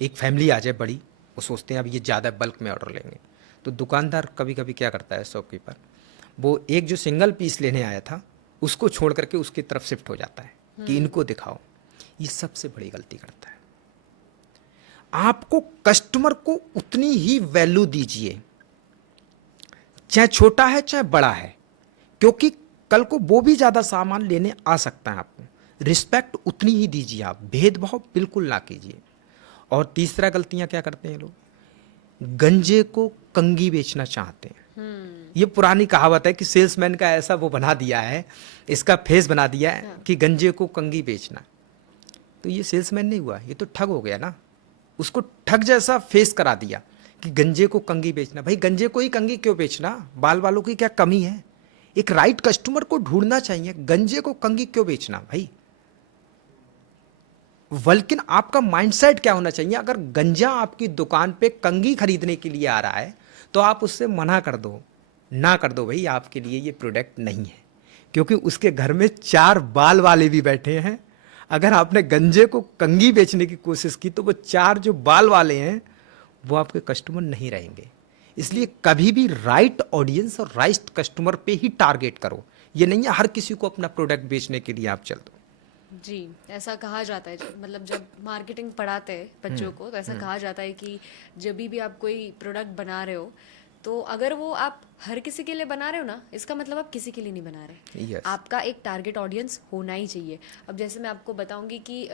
एक फैमिली आ जाए बड़ी, वो सोचते हैं अब ये ज़्यादा बल्क में ऑर्डर लेंगे, तो दुकानदार कभी कभी क्या करता है, शॉपकीपर, वो एक जो सिंगल पीस लेने आया था उसको छोड़ करके उसकी तरफ शिफ्ट हो जाता है कि इनको दिखाओ। ये सबसे बड़ी गलती करता है। आपको कस्टमर को उतनी ही वैल्यू दीजिए, चाहे छोटा है चाहे बड़ा है, क्योंकि कल को वो भी ज़्यादा सामान लेने आ सकता है। आपको रिस्पेक्ट उतनी ही दीजिए, आप भेदभाव बिल्कुल ना कीजिए। और तीसरा गलतियां क्या करते हैं लोग, गंजे को कंगी बेचना चाहते हैं। ये पुरानी कहावत है कि सेल्समैन का ऐसा वो बना दिया है, इसका फेस बना दिया है कि गंजे को कंगी बेचना। तो ये सेल्समैन नहीं हुआ, ये तो ठग हो गया ना। उसको ठग जैसा फेस करा दिया कि गंजे को कंगी बेचना। भाई गंजे को ही कंगी क्यों बेचना, बाल वालों की क्या कमी है? एक राइट कस्टमर को ढूंढना चाहिए, गंजे को कंगी क्यों बेचना भाई? बल्कि आपका माइंडसेट क्या होना चाहिए। अगर गंजा आपकी दुकान पे कंघी खरीदने के लिए आ रहा है तो आप उससे मना कर दो, ना कर दो, भाई आपके लिए ये प्रोडक्ट नहीं है, क्योंकि उसके घर में 4 बाल वाले भी बैठे हैं। अगर आपने गंजे को कंघी बेचने की कोशिश की तो वो 4 जो बाल वाले हैं वो आपके कस्टमर नहीं रहेंगे। इसलिए कभी भी राइट ऑडियंस और राइट कस्टमर पे ही टारगेट करो। ये नहीं है हर किसी को अपना प्रोडक्ट बेचने के लिए आप चल दो। जी, ऐसा कहा जाता है मतलब जब मार्केटिंग पढ़ाते हैं बच्चों को तो ऐसा कहा जाता है कि जब भी आप कोई प्रोडक्ट बना रहे हो तो अगर वो आप हर किसी के लिए बना रहे हो ना, इसका मतलब आप किसी के लिए नहीं बना रहे। यस। आपका एक टारगेट ऑडियंस होना ही चाहिए। अब जैसे मैं आपको बताऊंगी कि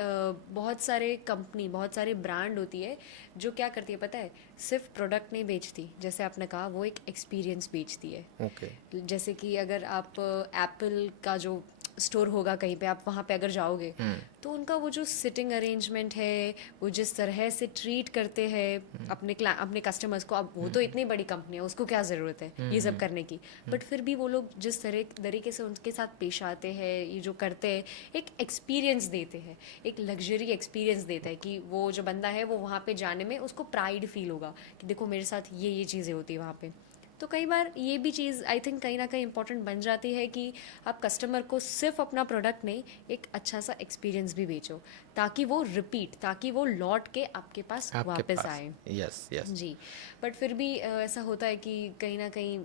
बहुत सारे कंपनी, बहुत सारे ब्रांड होती है जो क्या करती है पता है, सिर्फ प्रोडक्ट नहीं बेचती, जैसे आपने कहा वो एक एक्सपीरियंस बेचती है। ओके। जैसे कि अगर आप एप्पल का जो स्टोर होगा कहीं पे, आप वहाँ पे अगर जाओगे तो उनका वो जो सिटिंग अरेंजमेंट है, वो जिस तरह से ट्रीट करते हैं अपने कस्टमर्स को, अब वो तो इतनी बड़ी कंपनी है, उसको क्या ज़रूरत है ये सब करने की, बट फिर भी वो लोग जिस तरीके से उनके साथ पेश आते हैं, ये जो करते हैं, एक एक्सपीरियंस देते हैं, एक लग्जरी एक्सपीरियंस देता है कि वो जो बंदा है वो वहाँ पे जाने में उसको प्राइड फील होगा कि देखो मेरे साथ ये चीज़ें होती है वहाँ पे। तो कई बार ये भी चीज़ आई थिंक कहीं ना कहीं इंपॉर्टेंट बन जाती है कि आप कस्टमर को सिर्फ अपना प्रोडक्ट नहीं, एक अच्छा सा एक्सपीरियंस भी बेचो, ताकि वो रिपीट, ताकि वो लौट के आपके पास आपके वापस पास। आए। Yes yes. जी। बट फिर भी ऐसा होता है कि कहीं ना कहीं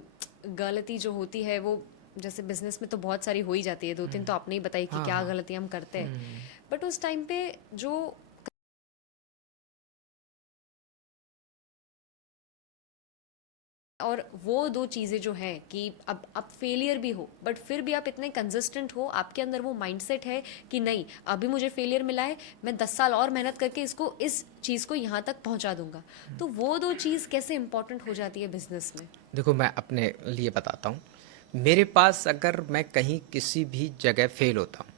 गलती जो होती है वो, जैसे बिजनेस में तो बहुत सारी हो ही जाती है, 2-3 तो आपने ही बताई कि हाँ क्या हाँ। गलती हम करते हैं, बट उस टाइम पे जो और वो दो चीज़ें जो हैं कि अब फेलियर भी हो बट फिर भी आप इतने कंसिस्टेंट हो, आपके अंदर वो माइंडसेट है कि नहीं अभी मुझे फेलियर मिला है, मैं 10 साल और मेहनत करके इसको, इस चीज़ को यहाँ तक पहुँचा दूंगा। तो वो दो चीज़ कैसे इंपॉर्टेंट हो जाती है बिजनेस में? देखो मैं अपने लिए बताता हूँ। मेरे पास अगर मैं कहीं किसी भी जगह फेल होता हूँ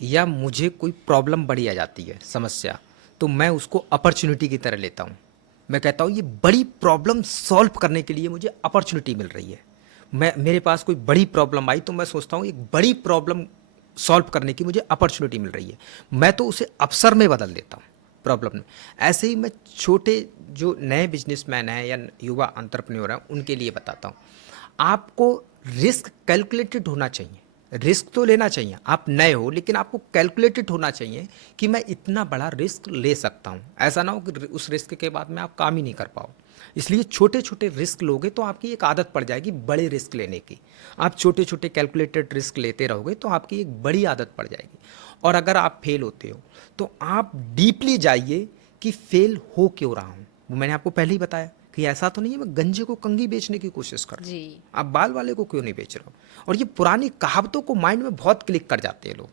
या मुझे कोई प्रॉब्लम बड़ी आ जाती है, समस्या, तो मैं उसको अपॉर्चुनिटी की तरह लेता हूँ। मैं कहता हूँ ये बड़ी प्रॉब्लम सॉल्व करने के लिए मुझे अपॉर्चुनिटी मिल रही है। मेरे पास कोई बड़ी प्रॉब्लम आई तो मैं सोचता हूँ एक बड़ी प्रॉब्लम सॉल्व करने की मुझे अपॉर्चुनिटी मिल रही है, मैं तो उसे अवसर में बदल देता हूँ, प्रॉब्लम में। ऐसे ही मैं छोटे जो नए बिजनेसमैन हैं या युवा एंटरप्रेन्योर हैं उनके लिए बताता हूँ, आपको रिस्क कैलकुलेटेड होना चाहिए। रिस्क तो लेना चाहिए, आप नए हो लेकिन आपको कैलकुलेटेड होना चाहिए कि मैं इतना बड़ा रिस्क ले सकता हूँ। ऐसा ना हो कि उस रिस्क के बाद में आप काम ही नहीं कर पाओ। इसलिए छोटे छोटे रिस्क लोगे तो आपकी एक आदत पड़ जाएगी बड़े रिस्क लेने की। आप छोटे छोटे कैलकुलेटेड रिस्क लेते रहोगे तो आपकी एक बड़ी आदत पड़ जाएगी। और अगर आप फेल होते हो तो आप डीपली जाइए कि फेल हो क्यों रहा हूँ। वो मैंने आपको पहले ही बताया कि ऐसा तो नहीं है मैं गंजे को कंघी बेचने की कोशिश कर रहा हूँ, जी। आप बाल वाले को क्यों नहीं बेच रहे हो। और ये पुरानी कहावतों को माइंड में बहुत क्लिक कर जाते हैं लोग,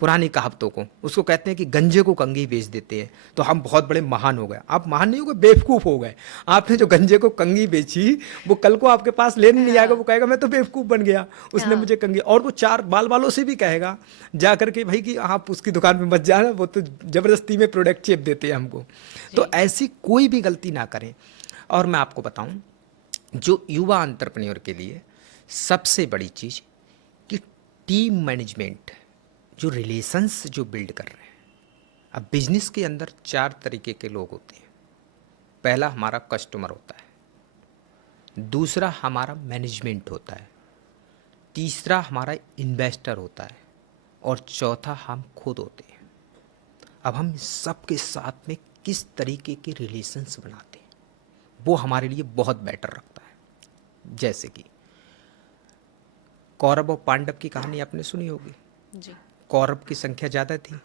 पुरानी कहावतों को, उसको कहते हैं कि गंजे को कंघी बेच देते हैं तो हम बहुत बड़े महान हो गए। आप महान नहीं हो गए, बेवकूफ़ हो गए। आपने जो गंजे को कंघी बेची वो कल को आपके पास लेने नहीं आएगा, वो कहेगा मैं तो बेवकूफ़ बन गया, उसने मुझे कंघी। और वो 4 बाल वालों से भी कहेगा जा करके भाई कि आप उसकी दुकान पे मत जाना, वो तो ज़बरदस्ती में प्रोडक्ट चेप देते हैं हमको। तो ऐसी कोई भी गलती ना करें। और मैं आपको बताऊं जो युवा एंटरप्रेन्योर के लिए सबसे बड़ी चीज़ कि टीम मैनेजमेंट, जो रिलेशंस जो बिल्ड कर रहे हैं। अब बिजनेस के अंदर 4 तरीके के लोग होते हैं। पहला हमारा कस्टमर होता है, दूसरा हमारा मैनेजमेंट होता है, तीसरा हमारा इन्वेस्टर होता है और चौथा हम खुद होते हैं। अब हम सबके साथ में किस तरीके के रिलेशंस बनाते हैं वो हमारे लिए बहुत बेटर रखता है। जैसे कि कौरव और पांडव की कहानी आपने सुनी होगी। जी। कौरव की संख्या ज़्यादा थी,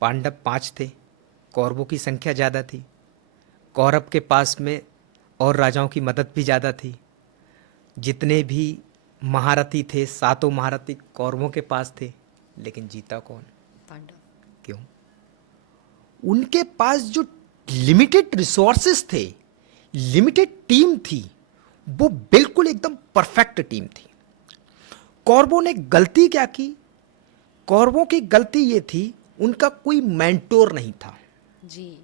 पांडव 5 थे, कौरवों की संख्या ज़्यादा थी। कौरव के पास में और राजाओं की मदद भी ज़्यादा थी। जितने भी महारथी थे, 7 महारथी कौरवों के पास थे, लेकिन जीता कौन? पांडव। क्यों? उनके पास जो लिमिटेड रिसोर्सेस थे, लिमिटेड टीम थी, वो बिल्कुल एकदम परफेक्ट टीम थी। कौरवों ने गलती क्या की? कौरवों की गलती ये थी उनका कोई मेंटोर नहीं था। जी।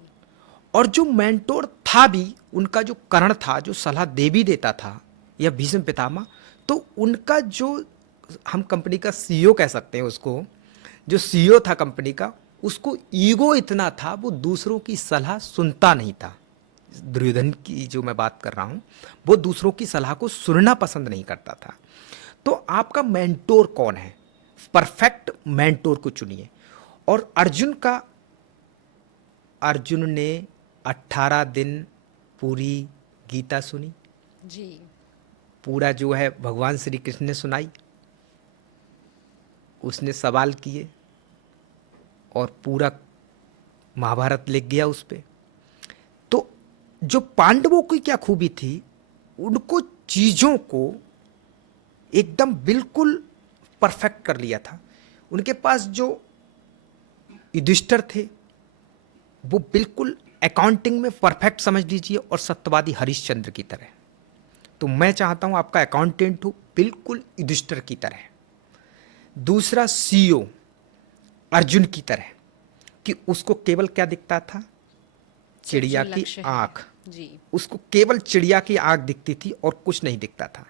और जो मेंटोर था भी, उनका जो कर्ण था, जो सलाह दे भी देता था, या भीष्म पितामह, तो उनका जो हम कंपनी का सीईओ कह सकते हैं उसको, जो सीईओ था कंपनी का, उसको ईगो इतना था, वो दूसरों की सलाह सुनता नहीं था। दुर्योधन की जो मैं बात कर रहा हूँ, वो दूसरों की सलाह को सुनना पसंद नहीं करता था। तो आपका मेंटोर कौन है? परफेक्ट मेंटोर को चुनिए। और अर्जुन ने 18 दिन पूरी गीता सुनी, जी। पूरा जो है भगवान श्री कृष्ण ने सुनाई, उसने सवाल किए और पूरा महाभारत लिख गया उस पे। तो जो पांडवों की क्या खूबी थी, उनको चीज़ों को एकदम बिल्कुल परफेक्ट कर लिया था। उनके पास जो युधिष्ठिर थे, वो बिल्कुल अकाउंटिंग में परफेक्ट समझ लीजिए, और सत्यवादी हरिश्चंद्र की तरह। तो मैं चाहता हूं आपका अकाउंटेंट हो बिल्कुल युधिष्ठिर की तरह। दूसरा सीईओ अर्जुन की तरह, कि उसको केवल क्या दिखता था? चिड़िया की आंख। जी। उसको केवल चिड़िया की आंख दिखती थी और कुछ नहीं दिखता था।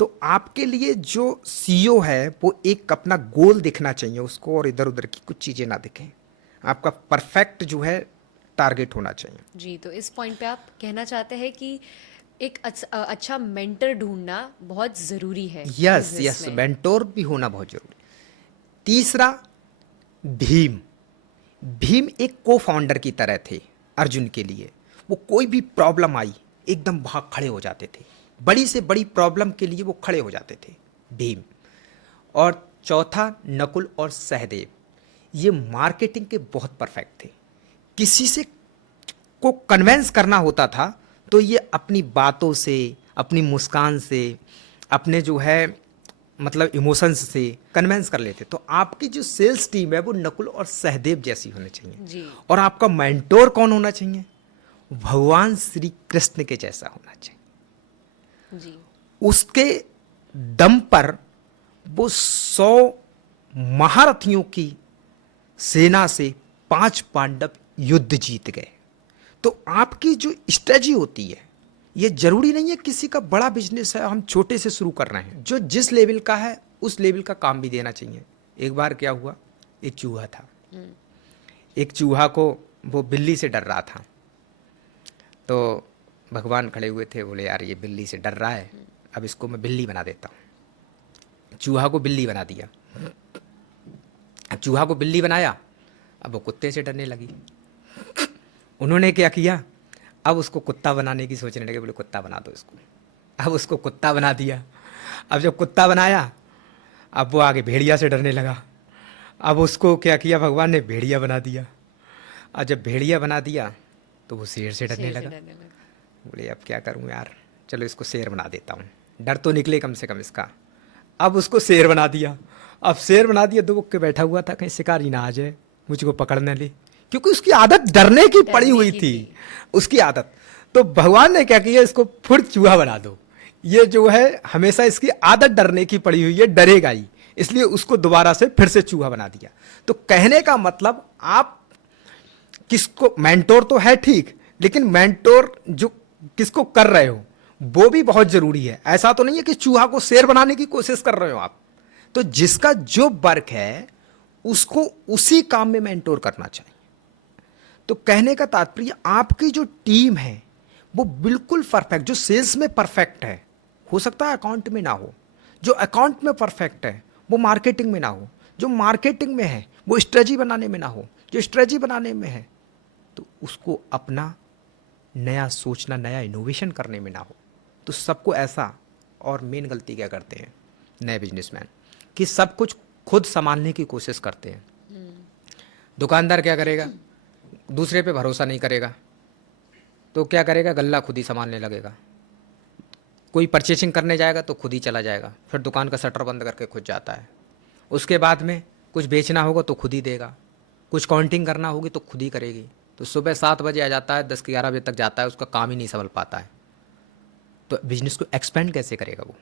तो आपके लिए जो सीईओ है, वो एक अपना गोल दिखना चाहिए उसको, और इधर उधर की कुछ चीज़ें ना दिखें। आपका परफेक्ट जो है टारगेट होना चाहिए। जी, तो इस पॉइंट पे आप कहना चाहते हैं कि एक अच्छा मेंटर ढूंढना बहुत ज़रूरी है यस बिजनेस यस, में। मेंटोर भी होना बहुत जरूरी। तीसरा, भीम। भीम एक को फाउंडर की तरह थे अर्जुन के लिए। वो कोई भी प्रॉब्लम आई, एकदम भाग खड़े हो जाते थे। बड़ी से बड़ी प्रॉब्लम के लिए वो खड़े हो जाते थे, भीम। और चौथा, नकुल और सहदेव। ये मार्केटिंग के बहुत परफेक्ट थे। किसी से को कन्वेंस करना होता था, तो ये अपनी बातों से, अपनी मुस्कान से, अपने जो है मतलब इमोशंस से कन्वेंस कर लेते। तो आपकी जो सेल्स टीम है, वो नकुल और सहदेव जैसी होनी चाहिए। जी। और आपका मेंटोर कौन होना चाहिए? भगवान श्री कृष्ण के जैसा होना चाहिए। जी। उसके दम पर वो 100 महारथियों की सेना से 5 पांडव युद्ध जीत गए। तो आपकी जो स्ट्रेटजी होती है, ये जरूरी नहीं है किसी का बड़ा बिजनेस है, हम छोटे से शुरू कर रहे हैं। जो जिस लेवल का है, उस लेवल का काम भी देना चाहिए। एक बार क्या हुआ, एक चूहा था। एक चूहा को वो बिल्ली से डर रहा था। तो भगवान खड़े हुए थे, बोले यार ये बिल्ली से डर रहा है, अब इसको मैं बिल्ली बना देता हूँ। चूहा को बिल्ली बना दिया। अब चूहा को बिल्ली बनाया, अब वो कुत्ते से डरने लगी। उन्होंने क्या किया, अब उसको कुत्ता बनाने की सोचने लगे, बोले कुत्ता बना दो इसको। अब उसको कुत्ता बना दिया। अब जब कुत्ता बनाया, अब वो आगे भेड़िया से डरने लगा। अब उसको क्या किया भगवान ने, भेड़िया बना दिया। और जब भेड़िया बना दिया, तो वो शेर से डरने शेर से लगा। डरने लगा। बोले अब क्या करूं यार, चलो इसको शेर बना देता हूँ, डर तो निकले कम से कम इसका। अब उसको शेर बना दिया। अब शेर बना दिया, दुबक के बैठा हुआ था, कहीं शिकारी ना आ जाए मुझको पकड़ने ले, क्योंकि उसकी आदत डरने की पड़ी हुई थी, उसकी आदत। तो भगवान ने क्या किया, इसको फिर चूहा बना दो। ये जो है हमेशा इसकी आदत डरने की पड़ी हुई है, डरेगा ही, इसलिए उसको दोबारा से फिर से चूहा बना दिया। तो कहने का मतलब, आप किसको, मेंटोर तो है ठीक, लेकिन मेंटोर जो किसको कर रहे हो, वो भी बहुत जरूरी है। ऐसा तो नहीं है कि चूहा को शेर बनाने की कोशिश कर रहे हो आप। तो जिसका जो वर्क है, उसको उसी काम में मेंटोर करना चाहिए। तो कहने का तात्पर्य, आपकी जो टीम है वो बिल्कुल परफेक्ट, जो सेल्स में परफेक्ट है, हो सकता है अकाउंट में ना हो। जो अकाउंट में परफेक्ट है, वो मार्केटिंग में ना हो। जो मार्केटिंग में है, वो स्ट्रेटजी बनाने में ना हो। जो स्ट्रेटजी बनाने में है, तो उसको अपना नया सोचना, नया इनोवेशन करने में ना हो। तो सबको ऐसा, और मेन गलती क्या करते हैं नए बिजनेसमैन, कि सब कुछ खुद संभालने की कोशिश करते हैं। दुकानदार क्या करेगा, दूसरे पे भरोसा नहीं करेगा, तो क्या करेगा, गल्ला खुद ही संभालने लगेगा। कोई परचेसिंग करने जाएगा तो खुद ही चला जाएगा, फिर दुकान का शटर बंद करके खुद जाता है। उसके बाद में कुछ बेचना होगा तो खुद ही देगा, कुछ काउंटिंग करना होगी तो खुद ही करेगी। तो सुबह 7 बजे आ जाता है, 10-11 बजे तक जाता है, उसका काम ही नहीं संभल पाता है। तो बिजनेस को एक्सपेंड कैसे करेगा वो?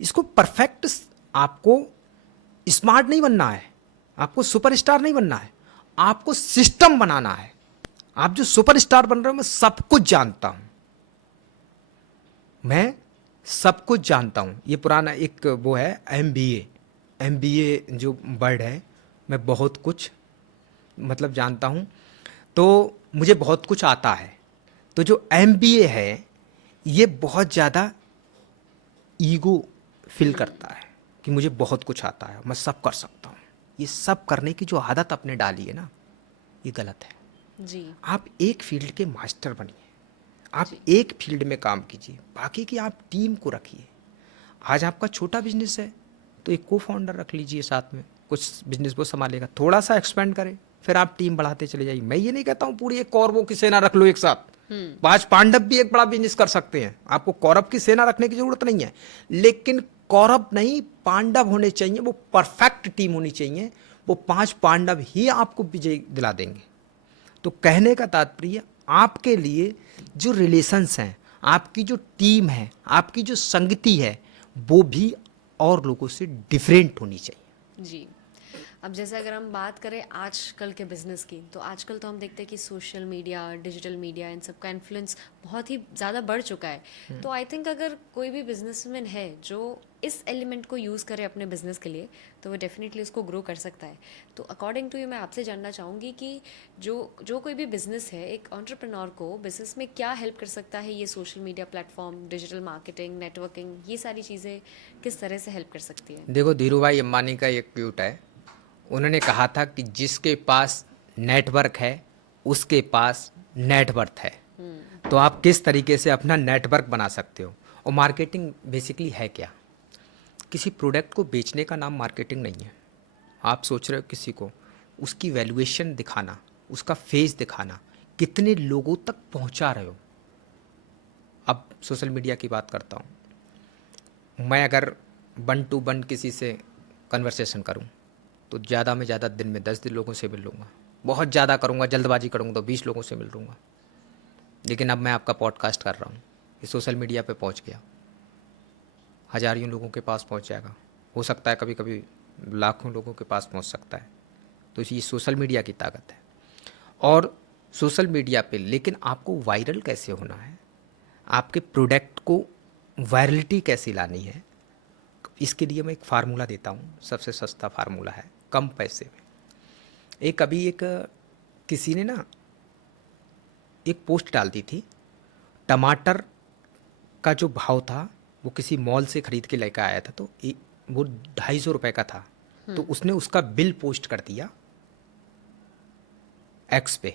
इसको परफेक्ट, आपको स्मार्ट नहीं बनना है, आपको सुपरस्टार नहीं बनना है, आपको सिस्टम बनाना है। आप जो सुपरस्टार बन रहे हो, मैं सब कुछ जानता हूं, मैं सब कुछ जानता हूं। ये पुराना एक वो है, एमबीए जो वर्ड है, मैं बहुत कुछ मतलब जानता हूँ, तो मुझे बहुत कुछ आता है। तो जो एमबीए है ये बहुत ज़्यादा ईगो फील करता है कि मुझे बहुत कुछ आता है, मैं सब कर सकता हूँ। ये सब करने की जो आदत आपने डाली है ना, ये गलत है। जी। आप एक फील्ड के मास्टर बनिए, आप जी। एक फील्ड में काम कीजिए, बाकी की आप टीम को रखिए। आज आपका छोटा बिजनेस है तो एक को फाउंडर रख लीजिए साथ में, कुछ बिजनेस वो संभालेगा, थोड़ा सा एक्सपेंड करें, फिर आप टीम बढ़ाते चले जाइए। मैं ये नहीं कहता हूँ पूरी एक कौरवों की सेना रख लो एक साथ, 5 पांडव भी एक बड़ा बिजनेस कर सकते हैं, आपको कौरव की सेना रखने की जरूरत नहीं है। लेकिन कौरव नहीं, पांडव होने चाहिए, वो परफेक्ट टीम होनी चाहिए, वो 5 पांडव ही आपको विजय दिला देंगे। तो कहने का तात्पर्य, आपके लिए जो रिलेशंस हैं, आपकी जो टीम है, आपकी जो संगति है, वो भी और लोगों से डिफरेंट होनी चाहिए। जी। अब जैसे अगर हम बात करें आजकल के बिजनेस की, तो आजकल तो हम देखते हैं कि सोशल मीडिया, डिजिटल मीडिया, इन सब का इन्फ्लुएंस बहुत ही ज़्यादा बढ़ चुका है। तो आई थिंक अगर कोई भी बिजनेसमैन है जो इस एलिमेंट को यूज़ करे अपने बिजनेस के लिए, तो वो डेफिनेटली उसको ग्रो कर सकता है। तो अकॉर्डिंग टू यू मैं आपसे जानना चाहूँगी कि जो जो कोई भी बिजनेस है, एक एंटरप्रेन्योर को बिजनेस में क्या हेल्प कर सकता है, ये social media platform, digital marketing, networking, ये सारी चीज़ें किस तरह से हेल्प कर सकती है? देखो, धीरू भाई अंबानी का एक ट्वीट है, उन्होंने कहा था कि जिसके पास नेटवर्क है उसके पास नेटवर्थ है। तो आप किस तरीके से अपना नेटवर्क बना सकते हो। और मार्केटिंग बेसिकली है क्या? किसी प्रोडक्ट को बेचने का नाम मार्केटिंग नहीं है। आप सोच रहे हो किसी को उसकी वैल्यूएशन दिखाना, उसका फेस दिखाना, कितने लोगों तक पहुंचा रहे हो। अब सोशल मीडिया की बात करता हूँ, मैं अगर 1 to 1 किसी से कन्वर्सेशन करूँ तो ज़्यादा में ज़्यादा दिन में 10 लोगों से मिल लूँगा, बहुत ज़्यादा करूँगा, जल्दबाजी करूँगा तो 20 लोगों से मिल लूँगा। लेकिन अब मैं आपका पॉडकास्ट कर रहा हूँ, ये सोशल मीडिया पे पहुँच गया, हज़ारों लोगों के पास पहुँच जाएगा, हो सकता है कभी कभी लाखों लोगों के पास पहुँच सकता है। तो ये सोशल मीडिया की ताकत है। और सोशल मीडिया पे लेकिन आपको वायरल कैसे होना है, आपके प्रोडक्ट को वायरलिटी कैसे लानी है, इसके लिए मैं एक फार्मूला देता हूँ, सबसे सस्ता फार्मूला है, कम पैसे में। एक किसी ने ना एक पोस्ट डाल दी थी, टमाटर का जो भाव था वो किसी मॉल से ख़रीद के लेकर आया था, तो वो 250 रुपये का था। तो उसने उसका बिल पोस्ट कर दिया एक्स पे।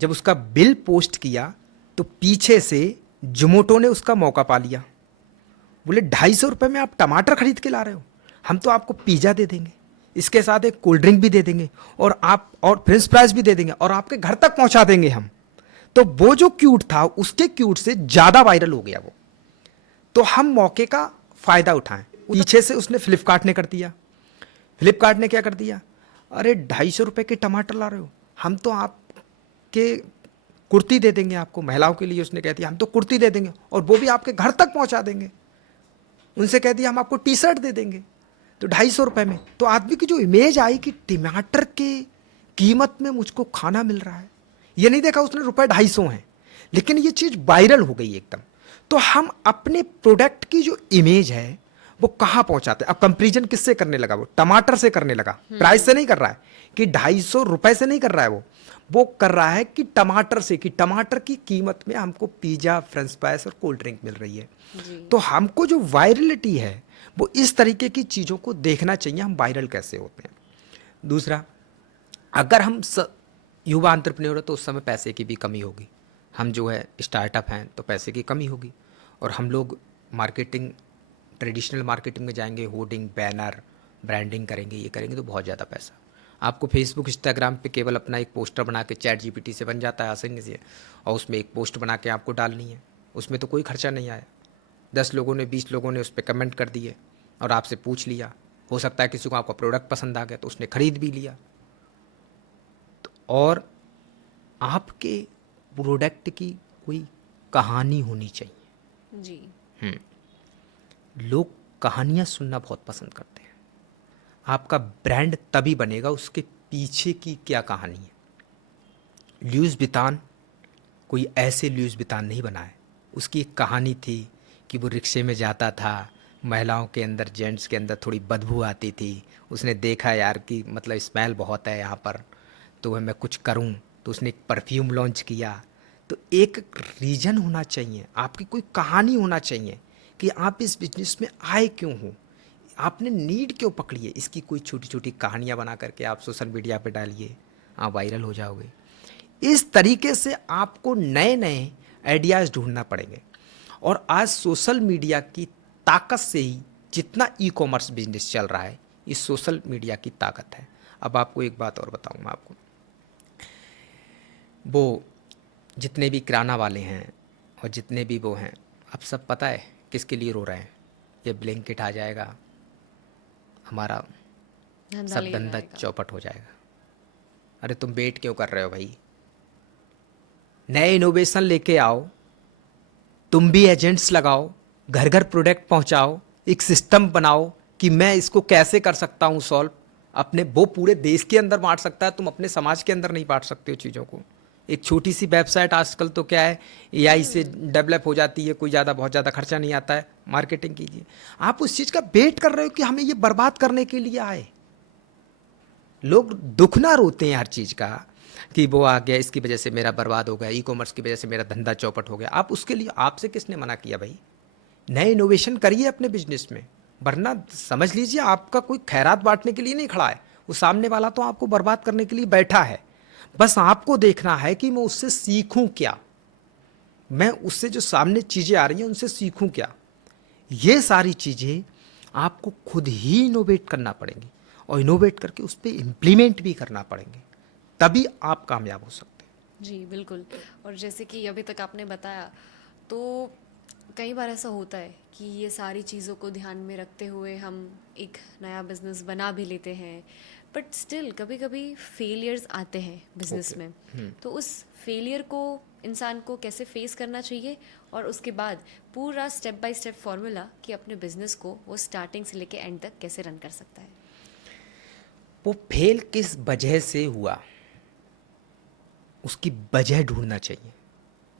जब उसका बिल पोस्ट किया तो पीछे से जोमोटो ने उसका मौका पा लिया, बोले 250 रुपये में आप टमाटर खरीद के ला रहे हो, हम तो आपको पिज़्ज़ा दे देंगे, इसके साथ एक कोल्ड ड्रिंक भी दे देंगे, और फ्रेंच फ्राइज भी दे देंगे, और आपके घर तक पहुंचा देंगे हम। तो वो जो क्यूट था उसके क्यूट से ज़्यादा वायरल हो गया वो। तो हम मौके का फ़ायदा उठाएं। पीछे से उसने फ्लिपकार्ट ने कर दिया। फ्लिपकार्ट ने क्या कर दिया, अरे 250 रुपये के टमाटर ला रहे हो, हम तो आपके कुर्ती दे देंगे आपको, महिलाओं के लिए उसने कह दिया हम तो कुर्ती दे देंगे और वो भी आपके घर तक पहुंचा देंगे। उनसे कह दिया हम आपको टी शर्ट दे देंगे, तो 250 रुपये में। तो आदमी की जो इमेज आई कि टमाटर के कीमत में मुझको खाना मिल रहा है, ये नहीं देखा उसने रुपये 250 हैं, लेकिन ये चीज़ वायरल हो गई एकदम। तो हम अपने प्रोडक्ट की जो इमेज है वो कहाँ पहुंचाते हैं। अब कंपेरिजन किससे करने लगा, वो टमाटर से करने लगा, प्राइस से नहीं कर रहा है कि 250 रुपये से नहीं कर रहा है, वो कर रहा है कि टमाटर से, कि टमाटर की कीमत में हमको पिज़्ज़ा, फ्रेंच फ्राइज और कोल्ड ड्रिंक मिल रही है। तो हमको जो वायरलिटी है वो इस तरीके की चीज़ों को देखना चाहिए, हम वायरल कैसे होते हैं। दूसरा, अगर हम युवा एंटरप्रेन्योर है तो उस समय पैसे की भी कमी होगी, हम जो है स्टार्टअप हैं तो पैसे की कमी होगी, और हम लोग मार्केटिंग, ट्रेडिशनल मार्केटिंग में जाएंगे, होर्डिंग, बैनर, ब्रांडिंग करेंगे, ये करेंगे तो बहुत ज़्यादा पैसा। आपको फेसबुक, इंस्टाग्राम पे केवल अपना एक पोस्टर बना के चैट जीपीटी से बन जाता है आसानी से, और उसमें एक पोस्ट बना के आपको डालनी है, उसमें तो कोई खर्चा नहीं आया। 10 लोगों ने, 20 लोगों ने उस पर कमेंट कर दिए और आपसे पूछ लिया, हो सकता है किसी को आपका प्रोडक्ट पसंद आ गया तो उसने ख़रीद भी लिया। तो और आपके प्रोडक्ट की कोई कहानी होनी चाहिए जी। लोग कहानियाँ सुनना बहुत पसंद करते हैं। आपका ब्रांड तभी बनेगा उसके पीछे की क्या कहानी है। ल्यूइस विटान कोई ऐसे ल्यूइस विटान नहीं बना है, उसकी एक कहानी थी कि वो रिक्शे में जाता था, महिलाओं के अंदर, जेंट्स के अंदर थोड़ी बदबू आती थी, उसने देखा यार कि मतलब स्मेल बहुत है यहाँ पर, तो वह मैं कुछ करूं, तो उसने एक परफ्यूम लॉन्च किया। तो एक रीज़न होना चाहिए, आपकी कोई कहानी होना चाहिए कि आप इस बिजनेस में आए क्यों हो, आपने नीड क्यों पकड़ी है। इसकी कोई छोटी छोटी कहानियाँ बना करके आप सोशल मीडिया पे डालिए, आप वायरल हो जाओगे। इस तरीके से आपको नए नए आइडियाज़ ढूंढना पड़ेंगे। और आज सोशल मीडिया की ताकत से ही जितना ई कॉमर्स बिजनेस चल रहा है, ये सोशल मीडिया की ताकत है। अब आपको एक बात और बताऊँ मैं आपको, वो जितने भी किराना वाले हैं और जितने भी वो हैं, अब सब पता है किसके लिए रो रहे हैं। ये ब्लिंकिट आ जाएगा, हमारा धंधा सब ले धंधा जाएगा। चौपट हो जाएगा। अरे तुम वेट क्यों कर रहे हो भाई, नए इनोवेशन लेके आओ, तुम भी एजेंट्स लगाओ, घर घर प्रोडक्ट पहुंचाओ, एक सिस्टम बनाओ कि मैं इसको कैसे कर सकता हूं सॉल्व। अपने वो पूरे देश के अंदर बांट सकता है, तुम अपने समाज के अंदर नहीं बांट सकते हो चीज़ों को। एक छोटी सी वेबसाइट आजकल तो क्या है, एआई से डेवलप हो जाती है, कोई ज़्यादा बहुत ज़्यादा खर्चा नहीं आता है, मार्केटिंग कीजिए। आप उस चीज़ का वेट कर रहे हो कि हमें ये बर्बाद करने के लिए आए। लोग दुख ना रोते हैं हर चीज़ का कि वो आ गया, इसकी वजह से मेरा बर्बाद हो गया, ई कॉमर्स की वजह से मेरा धंधा चौपट हो गया। आप उसके लिए, आपसे किसने मना किया भाई, नए इनोवेशन करिए अपने बिजनेस में। वरना समझ लीजिए आपका कोई खैरात बांटने के लिए नहीं खड़ा है, वो सामने वाला तो आपको बर्बाद करने के लिए बैठा है। बस आपको देखना है कि मैं उससे सीखूं क्या, मैं उससे जो सामने चीज़ें आ रही हैं उनसे सीखूं क्या। ये सारी चीज़ें आपको खुद ही इनोवेट करना पड़ेंगी और इनोवेट करके उस पर इम्प्लीमेंट भी करना पड़ेंगे, तभी आप कामयाब हो सकते हैं। जी बिल्कुल। और जैसे कि अभी तक आपने बताया, तो कई बार ऐसा होता है कि ये सारी चीज़ों को ध्यान में रखते हुए हम एक नया बिजनेस बना भी लेते हैं, बट स्टिल कभी कभी फेलियर्स आते हैं बिजनेस ओके। में। तो उस फेलियर को इंसान को कैसे फेस करना चाहिए, और उसके बाद पूरा स्टेप बाय स्टेप फॉर्मूला कि अपने बिजनेस को वो स्टार्टिंग से लेके एंड तक कैसे रन कर सकता है। वो फेल किस वजह से हुआ, उसकी वजह ढूंढना चाहिए।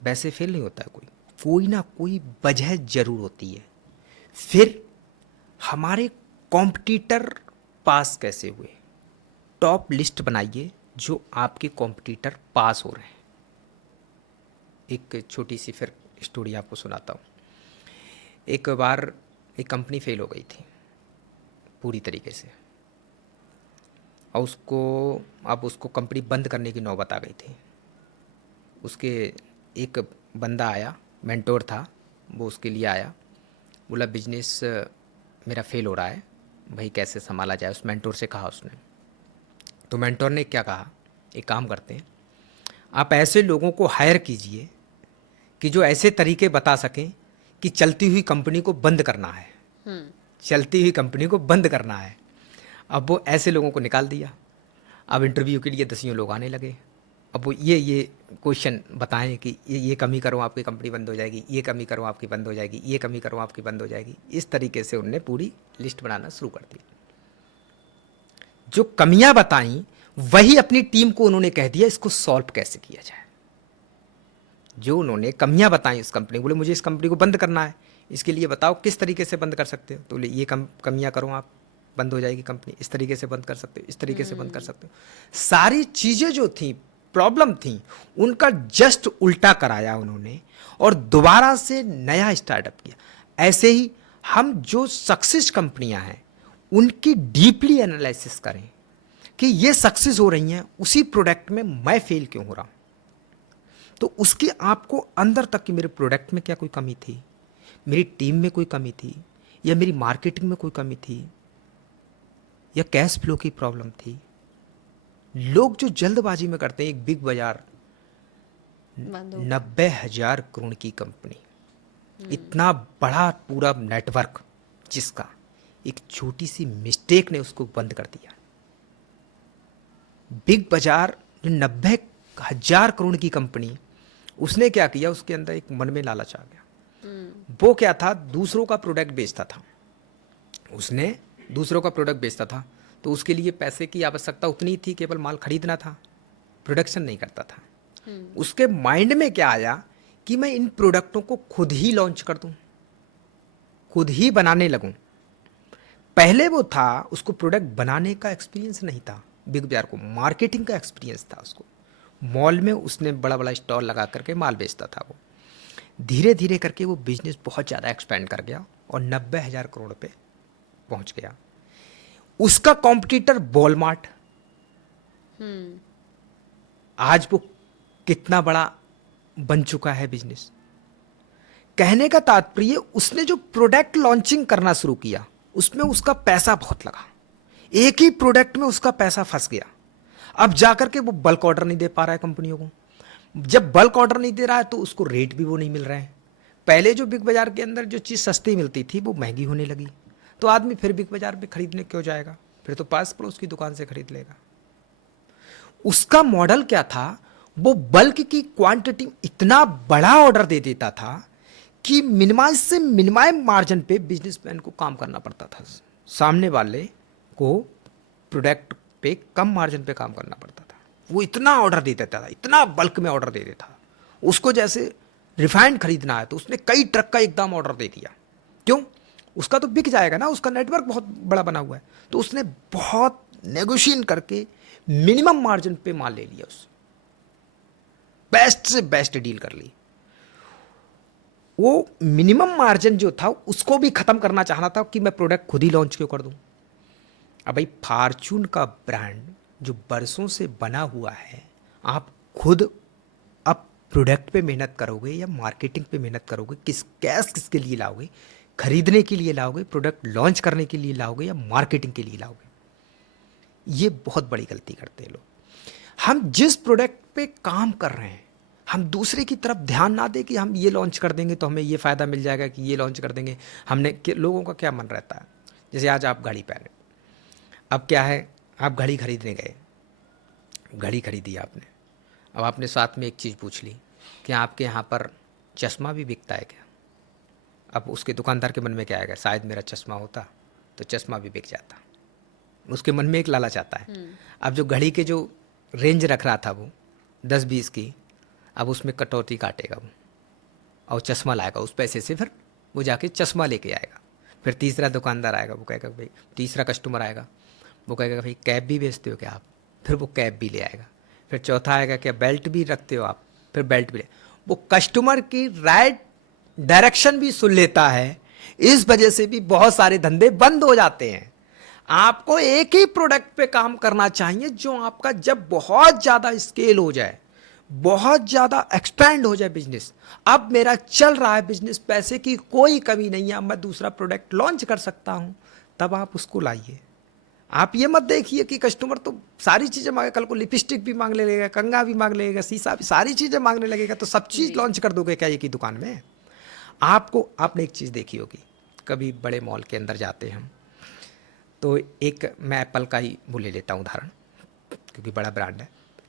वैसे फेल नहीं होता है कोई, कोई ना कोई वजह जरूर होती है। फिर हमारे कॉम्पिटिटर पास कैसे हुए, टॉप लिस्ट बनाइए जो आपके कॉम्पिटिटर पास हो रहे हैं। एक छोटी सी फिर स्टोरी आपको सुनाता हूँ। एक बार एक कंपनी फेल हो गई थी पूरी तरीके से, और उसको कंपनी बंद करने की नौबत आ गई थी। उसके एक बंदा आया, मेंटोर था, वो उसके लिए आया, बोला बिजनेस मेरा फेल हो रहा है भाई, कैसे संभाला जाए। उस मेंटोर से कहा उसने। तो मेंटोर ने क्या कहा, एक काम करते हैं, आप ऐसे लोगों को हायर कीजिए कि जो ऐसे तरीके बता सकें कि चलती हुई कंपनी को बंद करना है, चलती हुई कंपनी को बंद करना है। अब वो ऐसे लोगों को निकाल दिया। अब इंटरव्यू के लिए दसियों लोग आने लगे। अब वो ये क्वेश्चन बताएं कि ये कमी करो आपकी कंपनी बंद हो जाएगी, ये कमी करो आपकी बंद हो जाएगी, ये कमी करो आपकी बंद हो जाएगी। इस तरीके से उनने पूरी लिस्ट बनाना शुरू कर दी। जो कमियां बताई वही अपनी टीम को उन्होंने कह दिया इसको सॉल्व कैसे किया जाए। जो उन्होंने कमियां बताई उस कंपनी को, बोले मुझे इस कंपनी को बंद करना है, इसके लिए बताओ किस तरीके से बंद कर सकते हो। तो बोले ये कमियां करो आप, बंद हो जाएगी कंपनी, इस तरीके से बंद कर सकते हो, इस तरीके से बंद कर सकते हो। सारी चीज़ें जो थी, प्रॉब्लम थी, उनका जस्ट उल्टा कराया उन्होंने और दोबारा से नया स्टार्टअप किया। ऐसे ही हम जो सक्सेस कंपनियां हैं उनकी डीपली एनालिसिस करें कि ये सक्सेस हो रही हैं, उसी प्रोडक्ट में मैं फेल क्यों हो रहा हूं। तो उसकी आपको अंदर तक कि मेरे प्रोडक्ट में क्या कोई कमी थी, मेरी टीम में कोई कमी थी, या मेरी मार्केटिंग में कोई कमी थी, या कैश फ्लो की प्रॉब्लम थी। लोग जो जल्दबाजी में करते हैं, एक बिग बाजार, बंद हो गया। 90,000 करोड़ की कंपनी, इतना बड़ा पूरा नेटवर्क, जिसका एक छोटी सी मिस्टेक ने उसको बंद कर दिया। बिग बाजार 90,000 करोड़ की कंपनी, उसने क्या किया, उसके अंदर एक मन में लालच आ गया। वो क्या था, दूसरों का प्रोडक्ट बेचता था। उसने दूसरों का प्रोडक्ट बेचता था, तो उसके लिए पैसे की आवश्यकता उतनी थी, केवल माल खरीदना था, प्रोडक्शन नहीं करता था। उसके माइंड में क्या आया कि मैं इन प्रोडक्टों को खुद ही लॉन्च कर दूं, खुद ही बनाने लगूं। पहले वो था, उसको प्रोडक्ट बनाने का एक्सपीरियंस नहीं था, बिग बाजार को मार्केटिंग का एक्सपीरियंस था उसको। मॉल में उसने बड़ा बड़ा स्टॉल लगा करके माल बेचता था वो। धीरे धीरे करके वो बिजनेस बहुत ज़्यादा एक्सपेंड कर गया और 90,000 करोड़ पे पहुंच गया। उसका कॉम्पिटिटर वॉलमार्ट, आज वो कितना बड़ा बन चुका है बिजनेस। कहने का तात्पर्य, उसने जो प्रोडक्ट लॉन्चिंग करना शुरू किया उसमें उसका पैसा बहुत लगा, एक ही प्रोडक्ट में उसका पैसा फंस गया। अब जाकर के वो बल्क ऑर्डर नहीं दे पा रहा है कंपनियों को। जब बल्क ऑर्डर नहीं दे रहा है तो उसको रेट भी वो नहीं मिल रहे हैं। पहले जो बिग बाजार के अंदर जो चीज़ सस्ती मिलती थी वो महंगी होने लगी, तो आदमी फिर बिग बाजार में खरीदने क्यों जाएगा, फिर तो पास पड़ोस की दुकान से खरीद लेगा। उसका मॉडल क्या था, वो बल्क की क्वांटिटी इतना बड़ा ऑर्डर दे देता था कि मिनिमाइज से मिनिमाइज मार्जिन पे बिजनेसमैन को काम करना पड़ता था। सामने वाले को प्रोडक्ट पे कम मार्जिन पे काम करना पड़ता था। वो इतना ऑर्डर दे देता था, इतना बल्क में ऑर्डर दे देता। उसको जैसे रिफाइंड खरीदना है तो उसने कई ट्रक का एकदम ऑर्डर दे दिया। क्यों? उसका तो बिक जाएगा ना, उसका नेटवर्क बहुत बड़ा बना हुआ है। तो उसने बहुत नेगोशिएट करके मिनिमम मार्जिन पे माल ले लिया, उससे बेस्ट से बेस्ट डील कर ली। वो मिनिमम मार्जिन जो था उसको भी खत्म करना चाहना था कि मैं प्रोडक्ट खुद ही लॉन्च क्यों कर दूं। अब भाई फॉर्च्यून का ब्रांड जो बरसों से बना हुआ है, आप खुद अब प्रोडक्ट पे मेहनत करोगे या मार्केटिंग पे मेहनत करोगे, कैश किसके लिए लाओगे, खरीदने के लिए लाओगे, प्रोडक्ट लॉन्च करने के लिए लाओगे या मार्केटिंग के लिए लाओगे। ये बहुत बड़ी गलती करते हैं लोग। हम जिस प्रोडक्ट पे काम कर रहे हैं, हम दूसरे की तरफ ध्यान ना दें कि हम ये लॉन्च कर देंगे तो हमें ये फ़ायदा मिल जाएगा, कि ये लॉन्च कर देंगे लोगों का क्या मन रहता है। जैसे आज आप घड़ी पहने, अब क्या है, आप घड़ी खरीदने गए, घड़ी खरीदी आपने, अब आपने साथ में एक चीज़ पूछ ली कि आपके यहाँ पर चश्मा भी बिकता है क्या। अब उसके दुकानदार के मन में क्या आएगा, शायद मेरा चश्मा होता तो चश्मा भी बिक जाता। उसके मन में एक लालच आता है। अब जो घड़ी के जो रेंज रख रहा था वो 10-20 की, अब उसमें कटौती काटेगा वो और चश्मा लाएगा उस पैसे से, फिर वो जाके चश्मा लेके आएगा। फिर तीसरा दुकानदार आएगा, वो कहेगा भाई, तीसरा कस्टमर आएगा, वो कहेगा भाई कैप भी बेचते हो क्या आप, फिर वो कैप भी ले आएगा। फिर चौथा आएगा क्या बेल्ट भी रखते हो आप, फिर बेल्ट भी ले। वो कस्टमर की राइट डायरेक्शन भी सुन लेता है। इस वजह से भी बहुत सारे धंधे बंद हो जाते हैं। आपको एक ही प्रोडक्ट पे काम करना चाहिए जो आपका जब बहुत ज़्यादा स्केल हो जाए, बहुत ज़्यादा एक्सपेंड हो जाए बिजनेस, अब मेरा चल रहा है बिजनेस, पैसे की कोई कमी नहीं है, मैं दूसरा प्रोडक्ट लॉन्च कर सकता हूं, तब आप उसको लाइए। आप ये मत देखिए कि कस्टमर तो सारी चीज़ें मांगे, कल को लिपस्टिक भी मांग लगेगा, कंघा भी मांग लगेगा, शीशा भी, सारी चीज़ें मांगने लगेगा, तो सब चीज़ लॉन्च कर दोगे क्या एक ही दुकान में। आपने एक चीज़ देखी होगी, कभी बड़े मॉल के अंदर जाते हैं हम, तो एक, मैं एप्पल का ही वो ले लेता हूँ उदाहरण क्योंकि बड़ा ब्रांड है।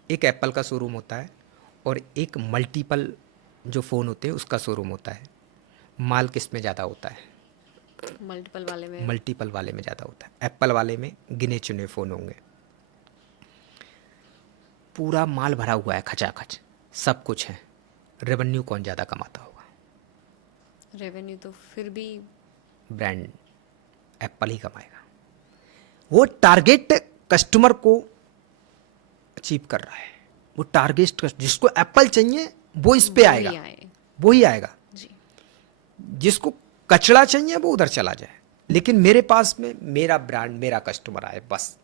एक एप्पल का शोरूम होता है और एक मल्टीपल जो फ़ोन होते हैं उसका शोरूम होता है। माल किस में ज़्यादा होता है? मल्टीपल वाले में। मल्टीपल वाले में ज़्यादा होता है। एप्पल वाले में गिने चुने फ़ोन होंगे, पूरा माल भरा हुआ है, खचाखच सब कुछ है, रेवेन्यू कौन ज़्यादा कमाता होगा? रेवेन्यू तो फिर भी ब्रांड एप्पल ही कमाएगा। वो टारगेट कस्टमर को अचीव कर रहा है, वो टारगेट जिसको एप्पल चाहिए वो इस पे आएगा, वो ही आएगा जी। जिसको कचड़ा चाहिए वो उधर चला जाए, लेकिन मेरे पास में मेरा ब्रांड, मेरा कस्टमर आए बस।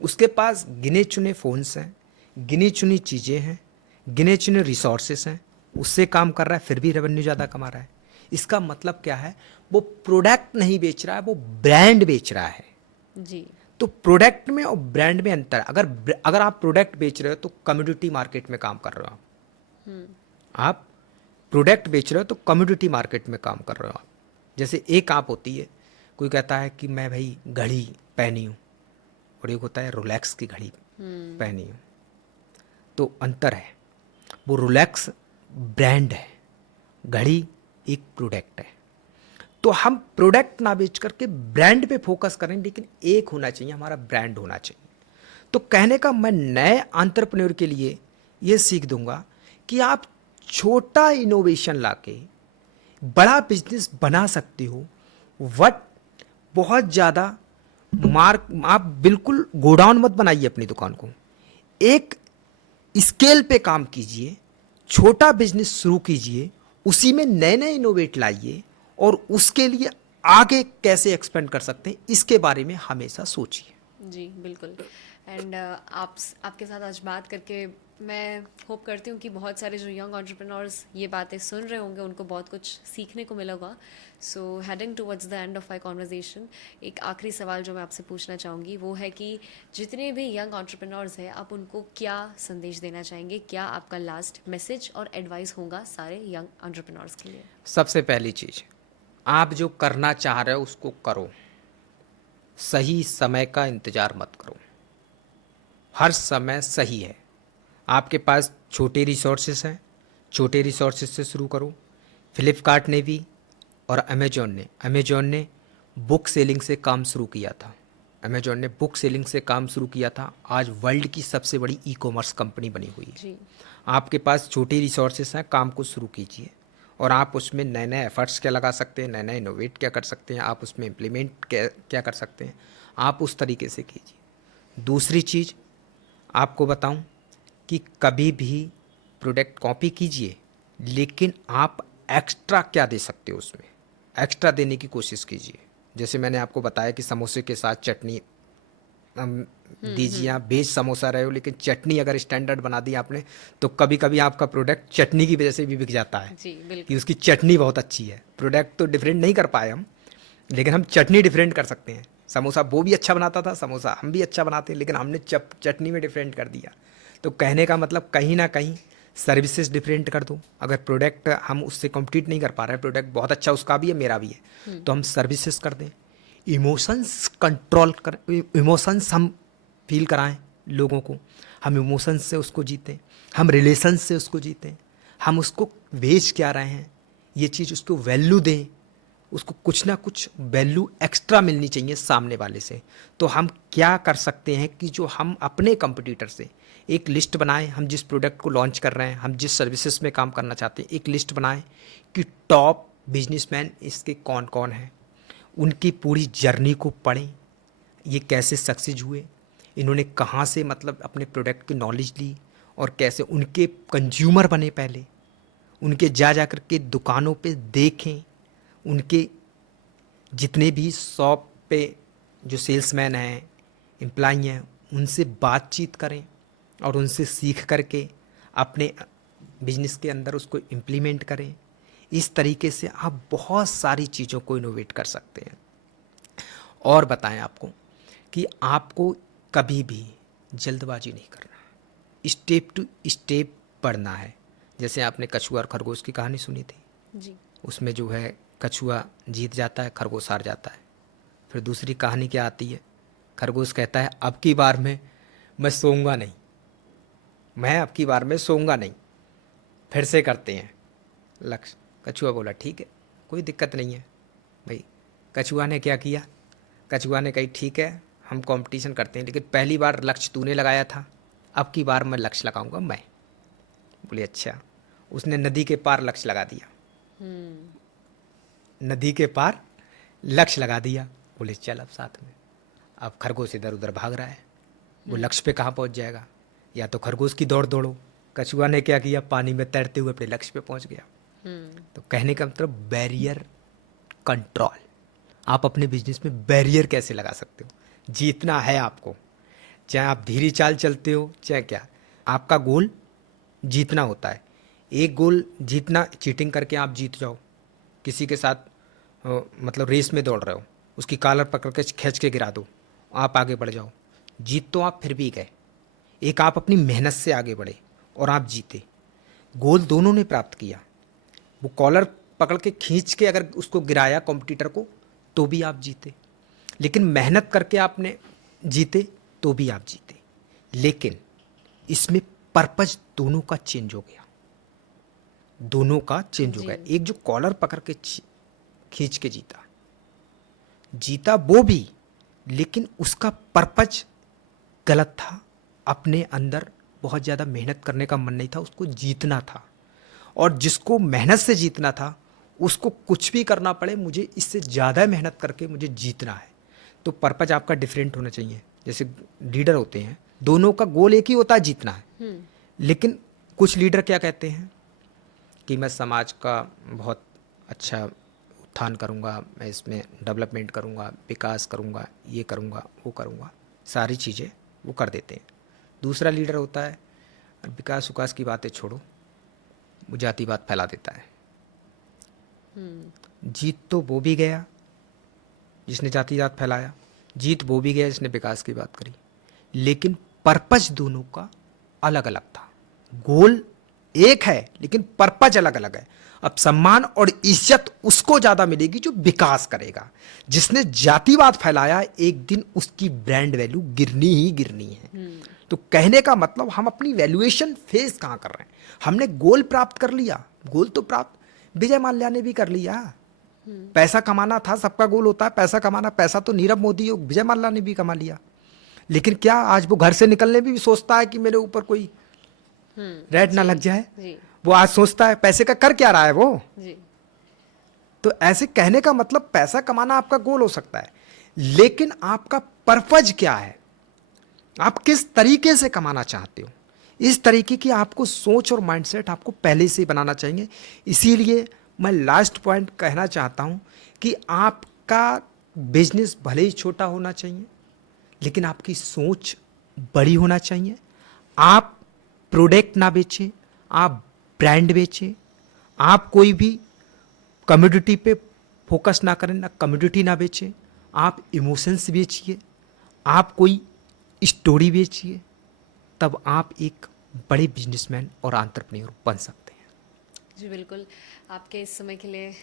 उसके पास गिने चुने फ़ोन्स हैं, गिनी चुनी चीज़ें हैं, गिने चुने रिसोर्सेस हैं, उससे काम कर रहा है, फिर भी रेवेन्यू ज़्यादा कमा रहा है। इसका मतलब क्या है, वो प्रोडक्ट नहीं बेच रहा है, वो ब्रांड बेच रहा है जी। तो प्रोडक्ट में और ब्रांड में अंतर है। अगर आप प्रोडक्ट बेच रहे हो तो कम्योडिटी मार्केट में काम कर रहे हो आप प्रोडक्ट बेच रहे हो तो कम्योडिटी मार्केट में काम कर रहे हो आप। जैसे एक आप होती है, कोई कहता है कि मैं भाई घड़ी पहनी हूँ, और एक होता है रोलेक्स की घड़ी पहनी हूँ, तो अंतर है। वो रोलेक्स ब्रांड है, घड़ी एक प्रोडक्ट है। तो हम प्रोडक्ट ना बेच करके ब्रांड पे फोकस करें, लेकिन एक होना चाहिए, हमारा ब्रांड होना चाहिए। तो कहने का मैं नए एंटरप्रेन्योर के लिए ये सीख दूंगा कि आप छोटा इनोवेशन लाके बड़ा बिजनेस बना सकते हो, बट बहुत ज़्यादा आप बिल्कुल गोडाउन मत बनाइए अपनी दुकान को, एक स्केल पे काम कीजिए, छोटा बिजनेस शुरू कीजिए, उसी में नए नए इनोवेट लाइए और उसके लिए आगे कैसे एक्सपेंड कर सकते हैं इसके बारे में हमेशा सोचिए। जी बिल्कुल। एंड आपके साथ आज बात करके मैं होप करती हूँ कि बहुत सारे जो यंग एंटरप्रेन्योर्स ये बातें सुन रहे होंगे उनको बहुत कुछ सीखने को मिला होगा। So heading towards the end of my conversation, एक आखिरी सवाल जो मैं आपसे पूछना चाहूँगी वो है कि जितने भी यंग एंटरप्रेन्योर्स हैं आप उनको क्या संदेश देना चाहेंगे, क्या आपका लास्ट मैसेज और एडवाइस होगा सारे यंग एंटरप्रेन्योर्स के लिए? सबसे पहली चीज़, आप जो करना चाह रहे हो उसको करो, सही समय का इंतज़ार मत करो। हर समय सही है। आपके पास छोटे रिसोर्सेस हैं, छोटे रिसोर्सेस से शुरू करो। फ्लिपकार्ट ने भी और अमेजॉन ने बुक सेलिंग से काम शुरू किया था। अमेजॉन ने बुक सेलिंग से काम शुरू किया था, आज वर्ल्ड की सबसे बड़ी ई कॉमर्स कंपनी बनी हुई है। जी आपके पास छोटे रिसोर्सेस हैं, काम को शुरू कीजिए और आप उसमें नए नए एफर्ट्स क्या लगा सकते हैं, नए नए इनोवेट क्या कर सकते हैं, आप उसमें इम्प्लीमेंट क्या कर सकते हैं, आप उस तरीके से कीजिए। दूसरी चीज़ आपको बताऊं कि कभी भी प्रोडक्ट कॉपी कीजिए, लेकिन आप एक्स्ट्रा क्या दे सकते हो उसमें, एक्स्ट्रा देने की कोशिश कीजिए। जैसे मैंने आपको बताया कि समोसे के साथ चटनी दीजिए, आप वेज समोसा रहे हो लेकिन चटनी अगर स्टैंडर्ड बना दी आपने तो कभी कभी आपका प्रोडक्ट चटनी की वजह से भी बिक जाता है जी कि बिल्कुल। उसकी चटनी बहुत अच्छी है। प्रोडक्ट तो डिफरेंट नहीं कर पाए हम, लेकिन हम चटनी डिफरेंट कर सकते हैं। समोसा वो भी अच्छा बनाता था, समोसा हम भी अच्छा बनाते हैं, लेकिन हमने चटनी में डिफरेंट कर दिया। तो कहने का मतलब कहीं ना कहीं सर्विसेज डिफरेंट कर दो। अगर प्रोडक्ट हम उससे कम्पीट नहीं कर पा रहे, प्रोडक्ट बहुत अच्छा उसका भी है मेरा भी है, तो हम सर्विसेज कर दें। इमोशंस कंट्रोल कर, इमोशंस हम फील कराएं लोगों को, हम इमोशंस से उसको जीतें, हम रिलेशन से उसको जीतें, हम उसको बेच क्या रहे हैं ये चीज़ उसको वैल्यू दें, उसको कुछ ना कुछ वैल्यू एक्स्ट्रा मिलनी चाहिए सामने वाले से। तो हम क्या कर सकते हैं कि जो हम अपने कंपटीटर से एक लिस्ट बनाएं, हम जिस प्रोडक्ट को लॉन्च कर रहे हैं, हम जिस सर्विसेज में काम करना चाहते हैं, एक लिस्ट बनाएं कि टॉप बिजनेसमैन इसके कौन कौन हैं, उनकी पूरी जर्नी को पढ़ें, ये कैसे सक्सेस हुए, इन्होंने कहाँ से मतलब अपने प्रोडक्ट की नॉलेज ली और कैसे उनके कंज्यूमर बने, पहले उनके जा कर के दुकानों पे देखें, उनके जितने भी शॉप पे जो सेल्समैन हैं, एम्प्लॉई हैं, उनसे बातचीत करें और उनसे सीख करके अपने बिजनेस के अंदर उसको इम्प्लीमेंट करें। इस तरीके से आप बहुत सारी चीज़ों को इनोवेट कर सकते हैं। और बताएं आपको कि आपको कभी भी जल्दबाजी नहीं करना, स्टेप टू स्टेप बढ़ना है। जैसे आपने कछुआ और खरगोश की कहानी सुनी थी, जी उसमें जो है कछुआ जीत जाता है, खरगोश हार जाता है। फिर दूसरी कहानी क्या आती है, खरगोश कहता है अब की बार में मैं सोऊंगा नहीं, मैं अब की बार में सोऊंगा नहीं, फिर से करते हैं लक्ष्य। कछुआ बोला ठीक है, कोई दिक्कत नहीं है भाई। कछुआ ने क्या किया, कछुआ ने कही ठीक है हम कंपटीशन करते हैं, लेकिन पहली बार लक्ष्य तूने लगाया था, अब की बार मैं लक्ष्य लगाऊंगा मैं। बोले अच्छा। उसने नदी के पार लक्ष्य लगा दिया, नदी के पार लक्ष्य लगा दिया। बोले चल अब साथ में। अब खरगोश इधर उधर भाग रहा है, वो लक्ष्य पे कहाँ पहुँच जाएगा, या तो खरगोश की दौड़ दौड़ो। कछुआ ने क्या किया, पानी में तैरते हुए अपने लक्ष्य पे पहुँच गया। तो कहने का मतलब बैरियर कंट्रोल, आप अपने बिजनेस में बैरियर कैसे लगा सकते हो। जीतना है आपको, चाहे आप धीरे चाल चलते हो चाहे क्या, आपका गोल जीतना होता है। एक गोल जीतना, चीटिंग करके आप जीत जाओ, किसी के साथ मतलब रेस में दौड़ रहे हो, उसकी कॉलर पकड़ के खींच के गिरा दो, आप आगे बढ़ जाओ, जीत तो आप फिर भी गए। एक आप अपनी मेहनत से आगे बढ़े और आप जीते, गोल दोनों ने प्राप्त किया। वो कॉलर पकड़ के खींच के अगर उसको गिराया कॉम्पिटिटर को तो भी आप जीते, लेकिन मेहनत करके आपने जीते तो भी आप जीते। लेकिन इसमें पर्पज दोनों का चेंज हो गया, दोनों का चेंज हो जी गया। एक जो कॉलर पकड़ के खींच के जीता वो भी, लेकिन उसका पर्पज गलत था। अपने अंदर बहुत ज़्यादा मेहनत करने का मन नहीं था, उसको जीतना था। और जिसको मेहनत से जीतना था उसको कुछ भी करना पड़े, मुझे इससे ज़्यादा मेहनत करके मुझे जीतना है, तो पर्पज आपका डिफरेंट होना चाहिए। जैसे लीडर होते हैं, दोनों का गोल एक ही होता है, जीतना है। लेकिन कुछ लीडर क्या कहते हैं कि मैं समाज का बहुत अच्छा उत्थान करूँगा, मैं इसमें डेवलपमेंट करूँगा, विकास करूँगा, ये करूँगा, वो करूँगा, सारी चीज़ें वो कर देते हैं। दूसरा लीडर होता है, विकास विकास की बातें छोड़ो, वो जातिवाद फैला देता है। जीत तो वो भी गया जिसने जातिवाद फैलाया, जीत वो भी गया जिसने विकास की बात करी, लेकिन पर्पज दोनों का अलग अलग था। गोल एक है लेकिन पर्पज अलग अलग है। अब सम्मान और इज्जत उसको ज्यादा मिलेगी जो विकास करेगा। जिसने जातिवाद फैलाया, एक दिन उसकी ब्रांड वैल्यू गिरनी ही गिरनी है। तो कहने का मतलब हम अपनी वैल्यूएशन फेस कहां कर रहे हैं। हमने गोल प्राप्त कर लिया, गोल तो प्राप्त विजय माल्या ने भी कर लिया। पैसा कमाना था, सबका गोल होता है पैसा कमाना। पैसा तो नीरव मोदी और विजय माल्या ने भी कमा लिया, लेकिन क्या आज वो घर से निकलने भी सोचता है कि मेरे ऊपर कोई रेड ना लग जाए? वो आज सोचता है पैसे का कर क्या रहा है वो जी। तो ऐसे कहने का मतलब पैसा कमाना आपका गोल हो सकता है, लेकिन आपका पर्पज क्या है, आप किस तरीके से कमाना चाहते हो, इस तरीके की आपको सोच और माइंडसेट आपको पहले से ही बनाना चाहिए। इसीलिए मैं लास्ट पॉइंट कहना चाहता हूं कि आपका बिजनेस भले ही छोटा होना चाहिए, लेकिन आपकी सोच बड़ी होना चाहिए। आप प्रोडक्ट ना बेचें, आप ब्रांड बेचें। आप कोई भी कम्युनिटी पे फोकस ना करें, ना कम्युनिटी ना बेचें। आप इमोशंस बेचिए, आप कोई स्टोरी बेचिए, तब आप एक बड़े बिजनेसमैन और एंटरप्रेन्योर बन सकते हैं। जी बिल्कुल, आपके इस समय के लिए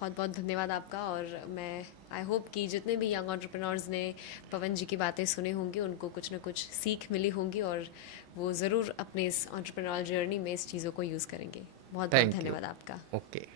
बहुत बहुत धन्यवाद आपका। और मैं आई होप कि जितने भी यंग एंटरप्रेन्योर्स ने पवन जी की बातें सुनी होंगी, उनको कुछ ना कुछ सीख मिली होंगी और वो ज़रूर अपने इस एंटरप्रेन्योरल जर्नी में इस चीज़ों को यूज़ करेंगे। बहुत बहुत धन्यवाद आपका। ओके।